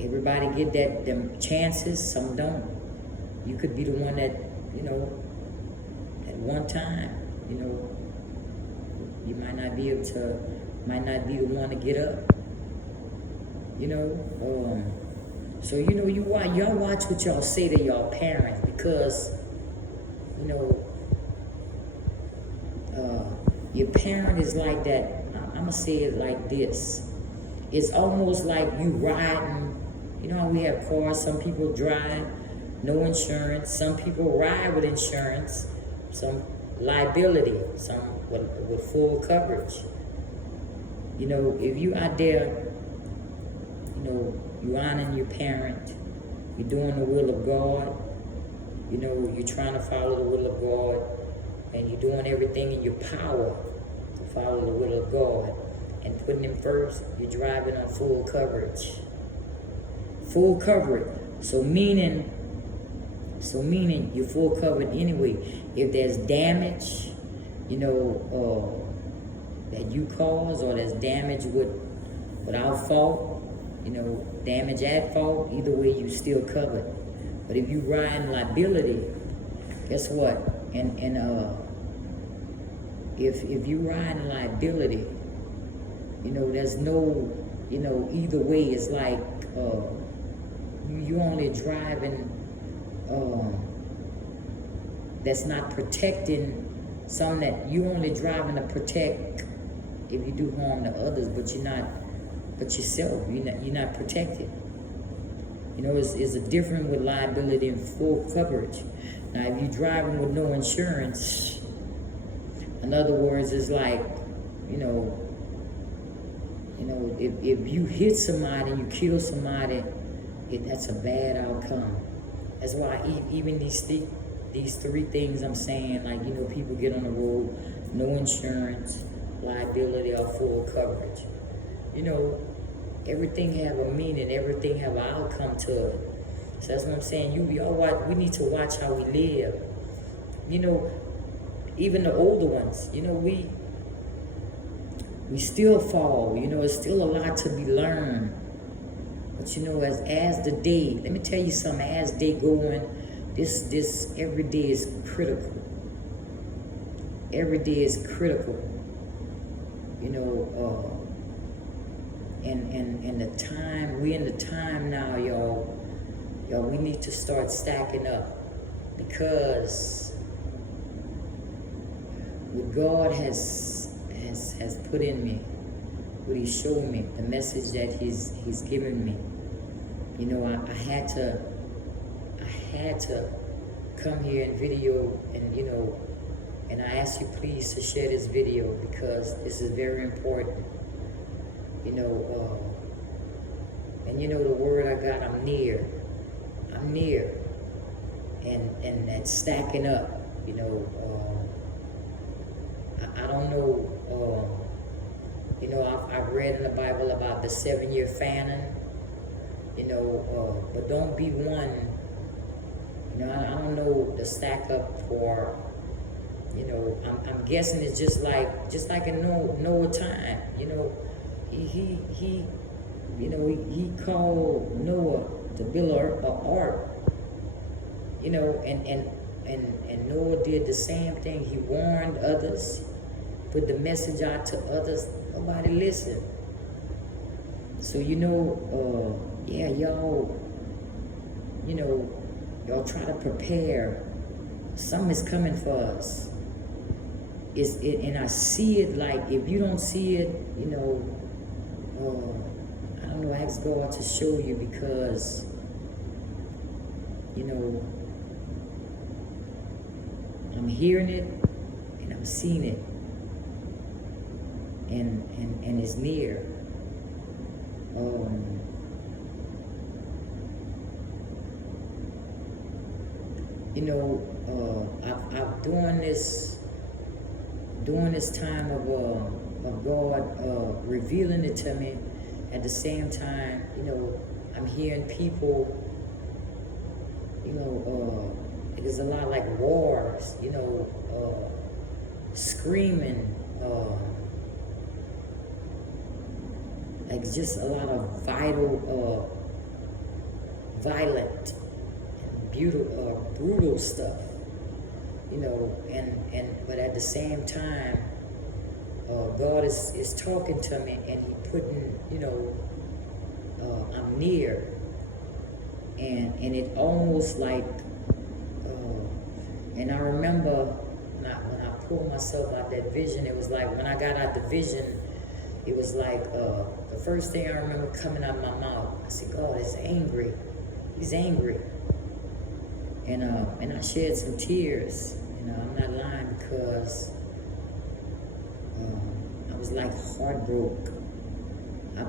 Everybody get them chances, some don't. You could be the one that, you know, at one time, you know, you might not be the one to get up. You know, so you know, y'all watch what y'all say to y'all parents, because, you know, your parent is like that. I'm gonna say it like this. It's almost like you riding. You know how we have cars. Some people drive, no insurance. Some people ride with insurance. Some liability. Some with full coverage. You know, if you out there, you know, you honoring your parent, you're doing the will of God, you know, you're trying to follow the will of God, and you're doing everything in your power to follow the will of God, and putting him first, you're driving on full coverage. Full coverage. So meaning you're full covered anyway. If there's damage, you know, that you cause, or there's damage without fault, you know, damage at fault, either way you still covered. But if you ride in liability, guess what? And if you ride in liability, you know, there's no, you know, either way it's like you only driving that's not protecting something that you only driving to protect if you do harm to others, but you're not. But yourself, you're not protected. You know, it's a difference with liability and full coverage. Now, if you're driving with no insurance, in other words, it's like, you know, if you hit somebody and you kill somebody, that's a bad outcome. That's why even these three things I'm saying, like, you know, people get on the road, no insurance, liability, or full coverage. You know, everything have a meaning, everything have an outcome to it. So that's what I'm saying. We need to watch how we live. You know, even the older ones, you know, we still fall. You know, it's still a lot to be learned. But you know, as the day, let me tell you something, as day going, this every day is critical. Every day is critical. You know, and the time, we're in the time now, y'all, we need to start stacking up, because what God has put in me, what He's showing me, the message that He's given me. You know, I had to come here and video, and you know, and I ask you please to share this video because this is very important. You know, and you know the word I got, I'm near, and that's stacking up. You know, I don't know. You know, I've read in the Bible about the 7-year famine. You know, but don't be one. You know, I don't know the stack up for. You know, I'm guessing it's just like in Noah time. You know, he you know, he called Noah to build an ark. You know, and Noah did the same thing. He warned others, put the message out to others. Nobody listened. So you know, yeah, y'all, you know, y'all try to prepare. Something is coming for us. And I see it. Like if you don't see it, you know, I don't know. Ask God to show you because, you know, I'm hearing it and I'm seeing it, and it's near. You know, I've during this time of God revealing it to me. At the same time, you know, I'm hearing people, you know, there's a lot like wars, you know, screaming, like just a lot of violent, and brutal stuff, you know, but at the same time, God is talking to me, and He putting, you know, I'm near, and it almost like, and I remember when I pulled myself out that vision, it was like when I got out the vision, it was like the first thing I remember coming out of my mouth, I said, God is angry. He's angry. And I shed some tears. You know, I'm not lying because I was like heartbroken.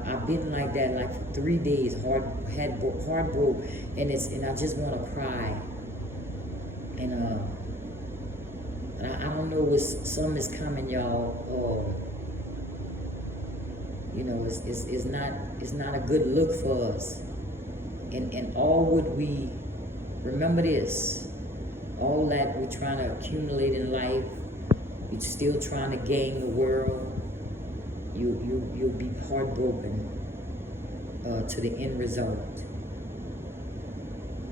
I've been like that like for 3 days, heartbroken, and I just want to cry. And I don't know what something is coming, y'all. You know, it's not a good look for us. And all would we remember this? All that we're trying to accumulate in life, we're still trying to gain the world. You'll be heartbroken to the end result.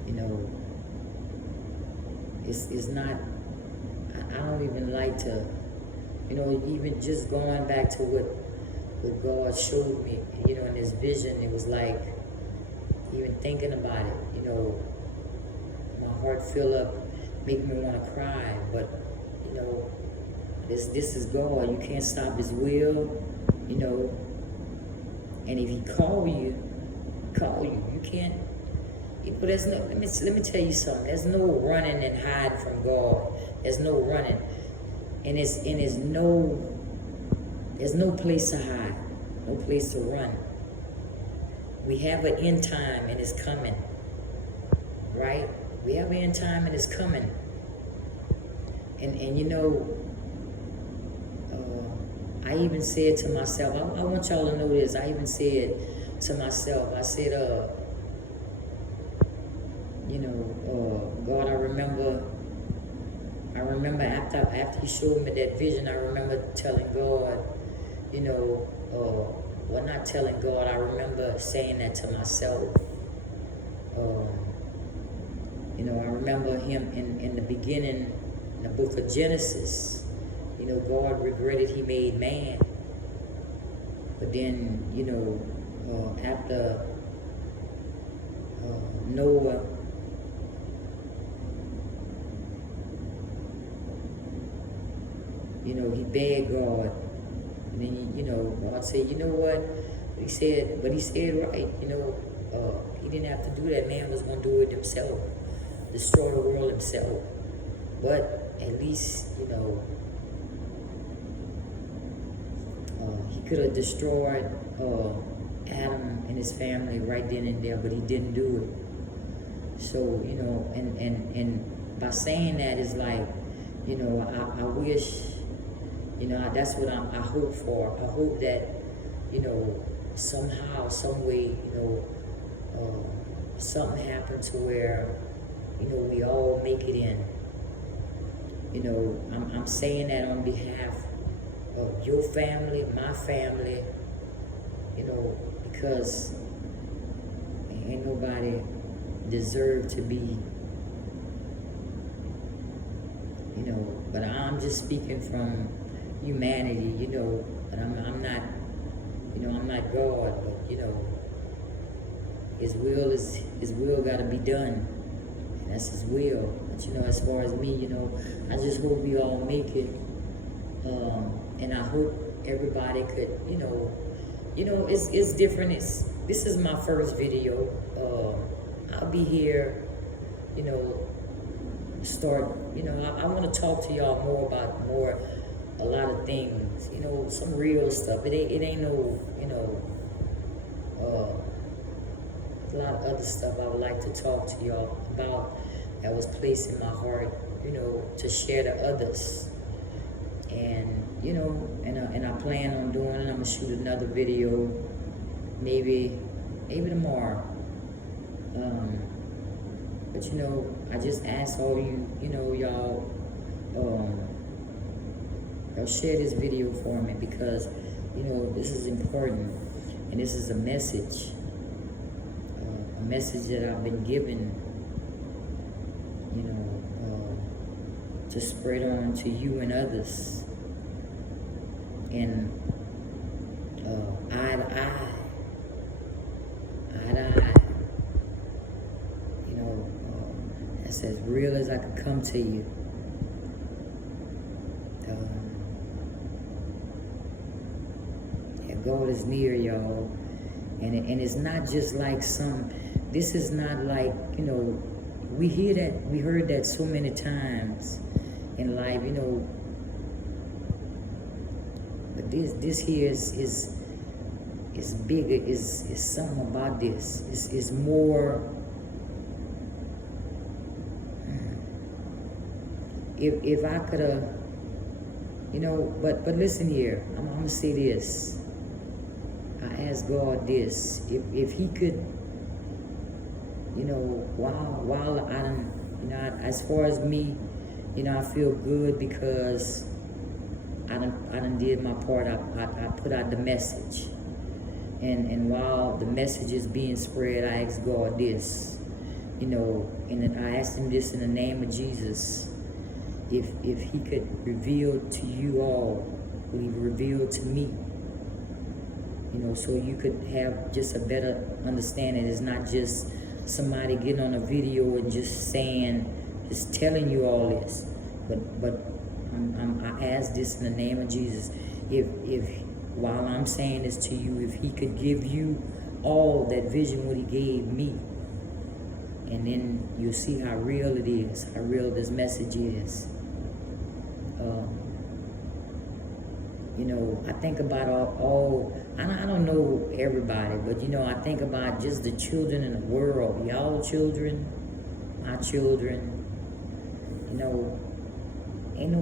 You know, it's not. I don't even like to, you know, even just going back to what God showed me, you know, in this vision, it was like, even thinking about it, you know, my heart fill up, make me want to cry, but, you know, this is God. You can't stop His will, you know, and if He call you, you can't, but there's no, let me tell you something, there's no running and hide from God. There's no running, and there's no place to hide, no place to run. We have an end time and it's coming, right? We have an end time and it's coming. And you know, I even said to myself, I want y'all to know this, I even said to myself, I said, you know, God, I remember after He showed me that vision, I remember telling God, you know, well, not telling God, I remember saying that to myself. You know, I remember Him in the beginning, in the book of Genesis, you know, God regretted He made man. But then, you know, after Noah, you know, he begged God, you And then, God said, you know what? He said right, he didn't have to do that. Man was going to do it himself, destroy the world himself. But at least, he could have destroyed Adam and his family right then and there, but he didn't do it. So, and by saying that, it's like, I wish, that's what I hope for. I hope that, somehow, some way, something happens to where, we all make it in. I'm saying that on behalf of your family, my family, because ain't nobody deserve to be, but I'm just speaking from humanity, but I'm not, I'm not God, but His will got to be done. And that's His will. But as far as me, I just hope we all make it, and I hope everybody could, it's different. This is my first video. I'll be here, I want to talk to y'all more about a lot of things, some real stuff. It ain't no, a lot of other stuff I would like to talk to y'all about that was placed in my heart, to share to others. And, and I plan on doing it. I'm going to shoot another video, maybe tomorrow. But, I just ask all you, y'all share this video for me, because, this is important. And this is a message that I've been given, to spread on to you and others. And eye to eye, that's as real as I could come to you. God is near, y'all. And it's not just like this is not like, we heard that so many times in life, but this here is bigger, is something about this. Is more. If I could have, but listen here, I'm gonna say this. I asked God this, if He could, while I done, as far as me, I feel good because I done did my part. I put out the message, and while the message is being spread, I asked God this, and I asked Him this in the name of Jesus. If He could reveal to you all what He revealed to me, so you could have just a better understanding. It's not just somebody getting on a video and just telling you all this, but I ask this in the name of Jesus. If while I'm saying this to you, if He could give you all that vision what He gave me, and then you'll see how real it is, how real this message is. I think about I don't know everybody, but I think about just the children in the world, y'all children, my children. Ain't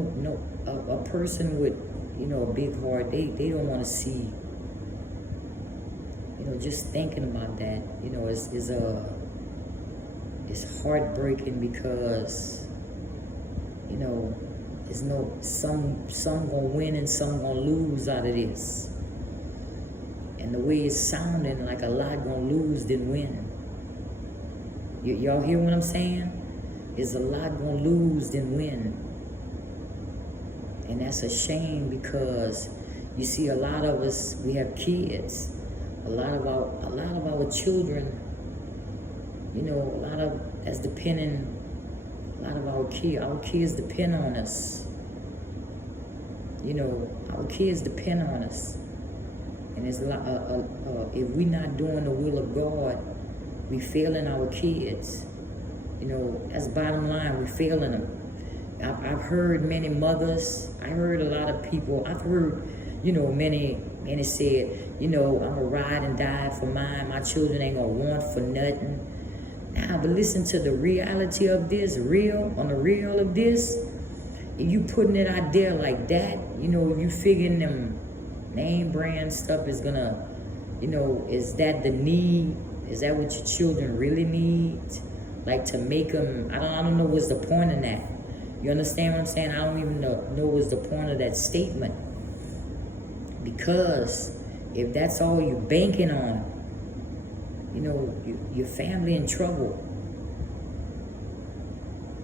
a person with a big heart, they don't want to see. Just thinking about that, it's heartbreaking, because there's some gonna win and some gonna lose out of this. And the way it's sounding, like a lot gonna lose than win. Y'all hear what I'm saying? Is a lot gonna lose than win. And that's a shame, because you see, a lot of us, we have kids. A lot of our children, that's depending. A lot of our kids depend on us. You know, our kids depend on us. And it's like, if we're not doing the will of God, we failing our kids. You know, that's bottom line, we failing them. I've heard many mothers, I heard a lot of people, I've heard, you know, many said, you know, I'm gonna ride and die for mine, my children ain't gonna want for nothing. Nah, but listen to the reality of this, on the real of this, and you putting it out there like that, you know, you figuring them name brand stuff is gonna, you know, is that the need? Is that what your children really need? Like to make them, I don't know what's the point of that. You understand what I'm saying? I don't even know what's the point of that statement. Because if that's all you're banking on, you know, your family in trouble.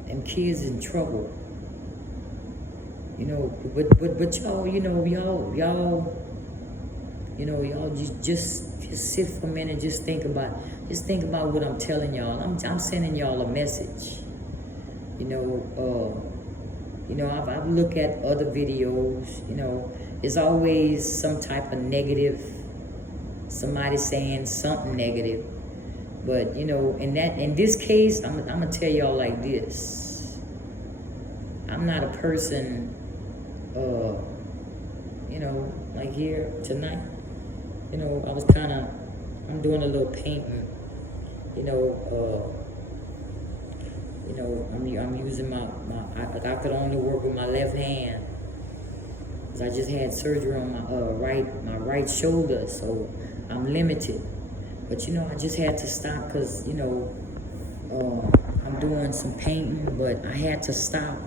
Them kids in trouble. You know, but y'all, you know, y'all just sit for a minute, just think about what I'm telling y'all. I'm sending y'all a message. You know, I've looked at other videos, you know, there's always some type of negative, somebody saying something negative. But, you know, in this case, I'm gonna tell y'all like this. I'm not a person, you know, like here tonight, you know, I'm doing a little painting, you know, I'm using I could only work with my left hand, because I just had surgery on my right shoulder, so I'm limited. But, you know, I just had to stop because, you know, I'm doing some painting, but I had to stop.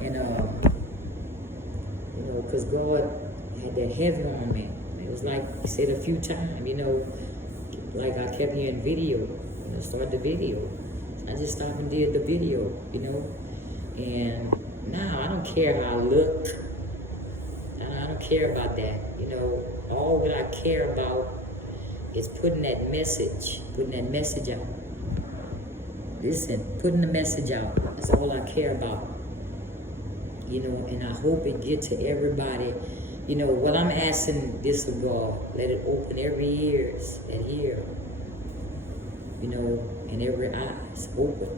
And, you know, because God had that heavy on me. It was like he said a few times, you know, like I kept hearing video, you know, start the video. So I just stopped and did the video, you know. And now I don't care how I looked. I don't care about that, you know. All that I care about is putting that message out. Listen, putting the message out. That's all I care about. You know, and I hope it get to everybody. You know, what I'm asking this of God, let it open every ears that hear. You know, and every eyes open.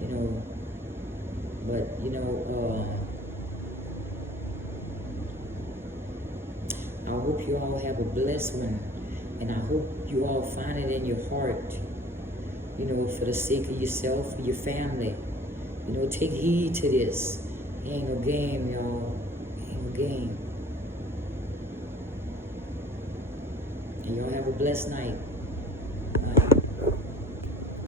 You know, but, you know, I hope you all have a blessed one. And I hope you all find it in your heart, you know, for the sake of yourself, for your family. You know, take heed to this. It ain't no game, y'all. It ain't no game. And y'all have a blessed night.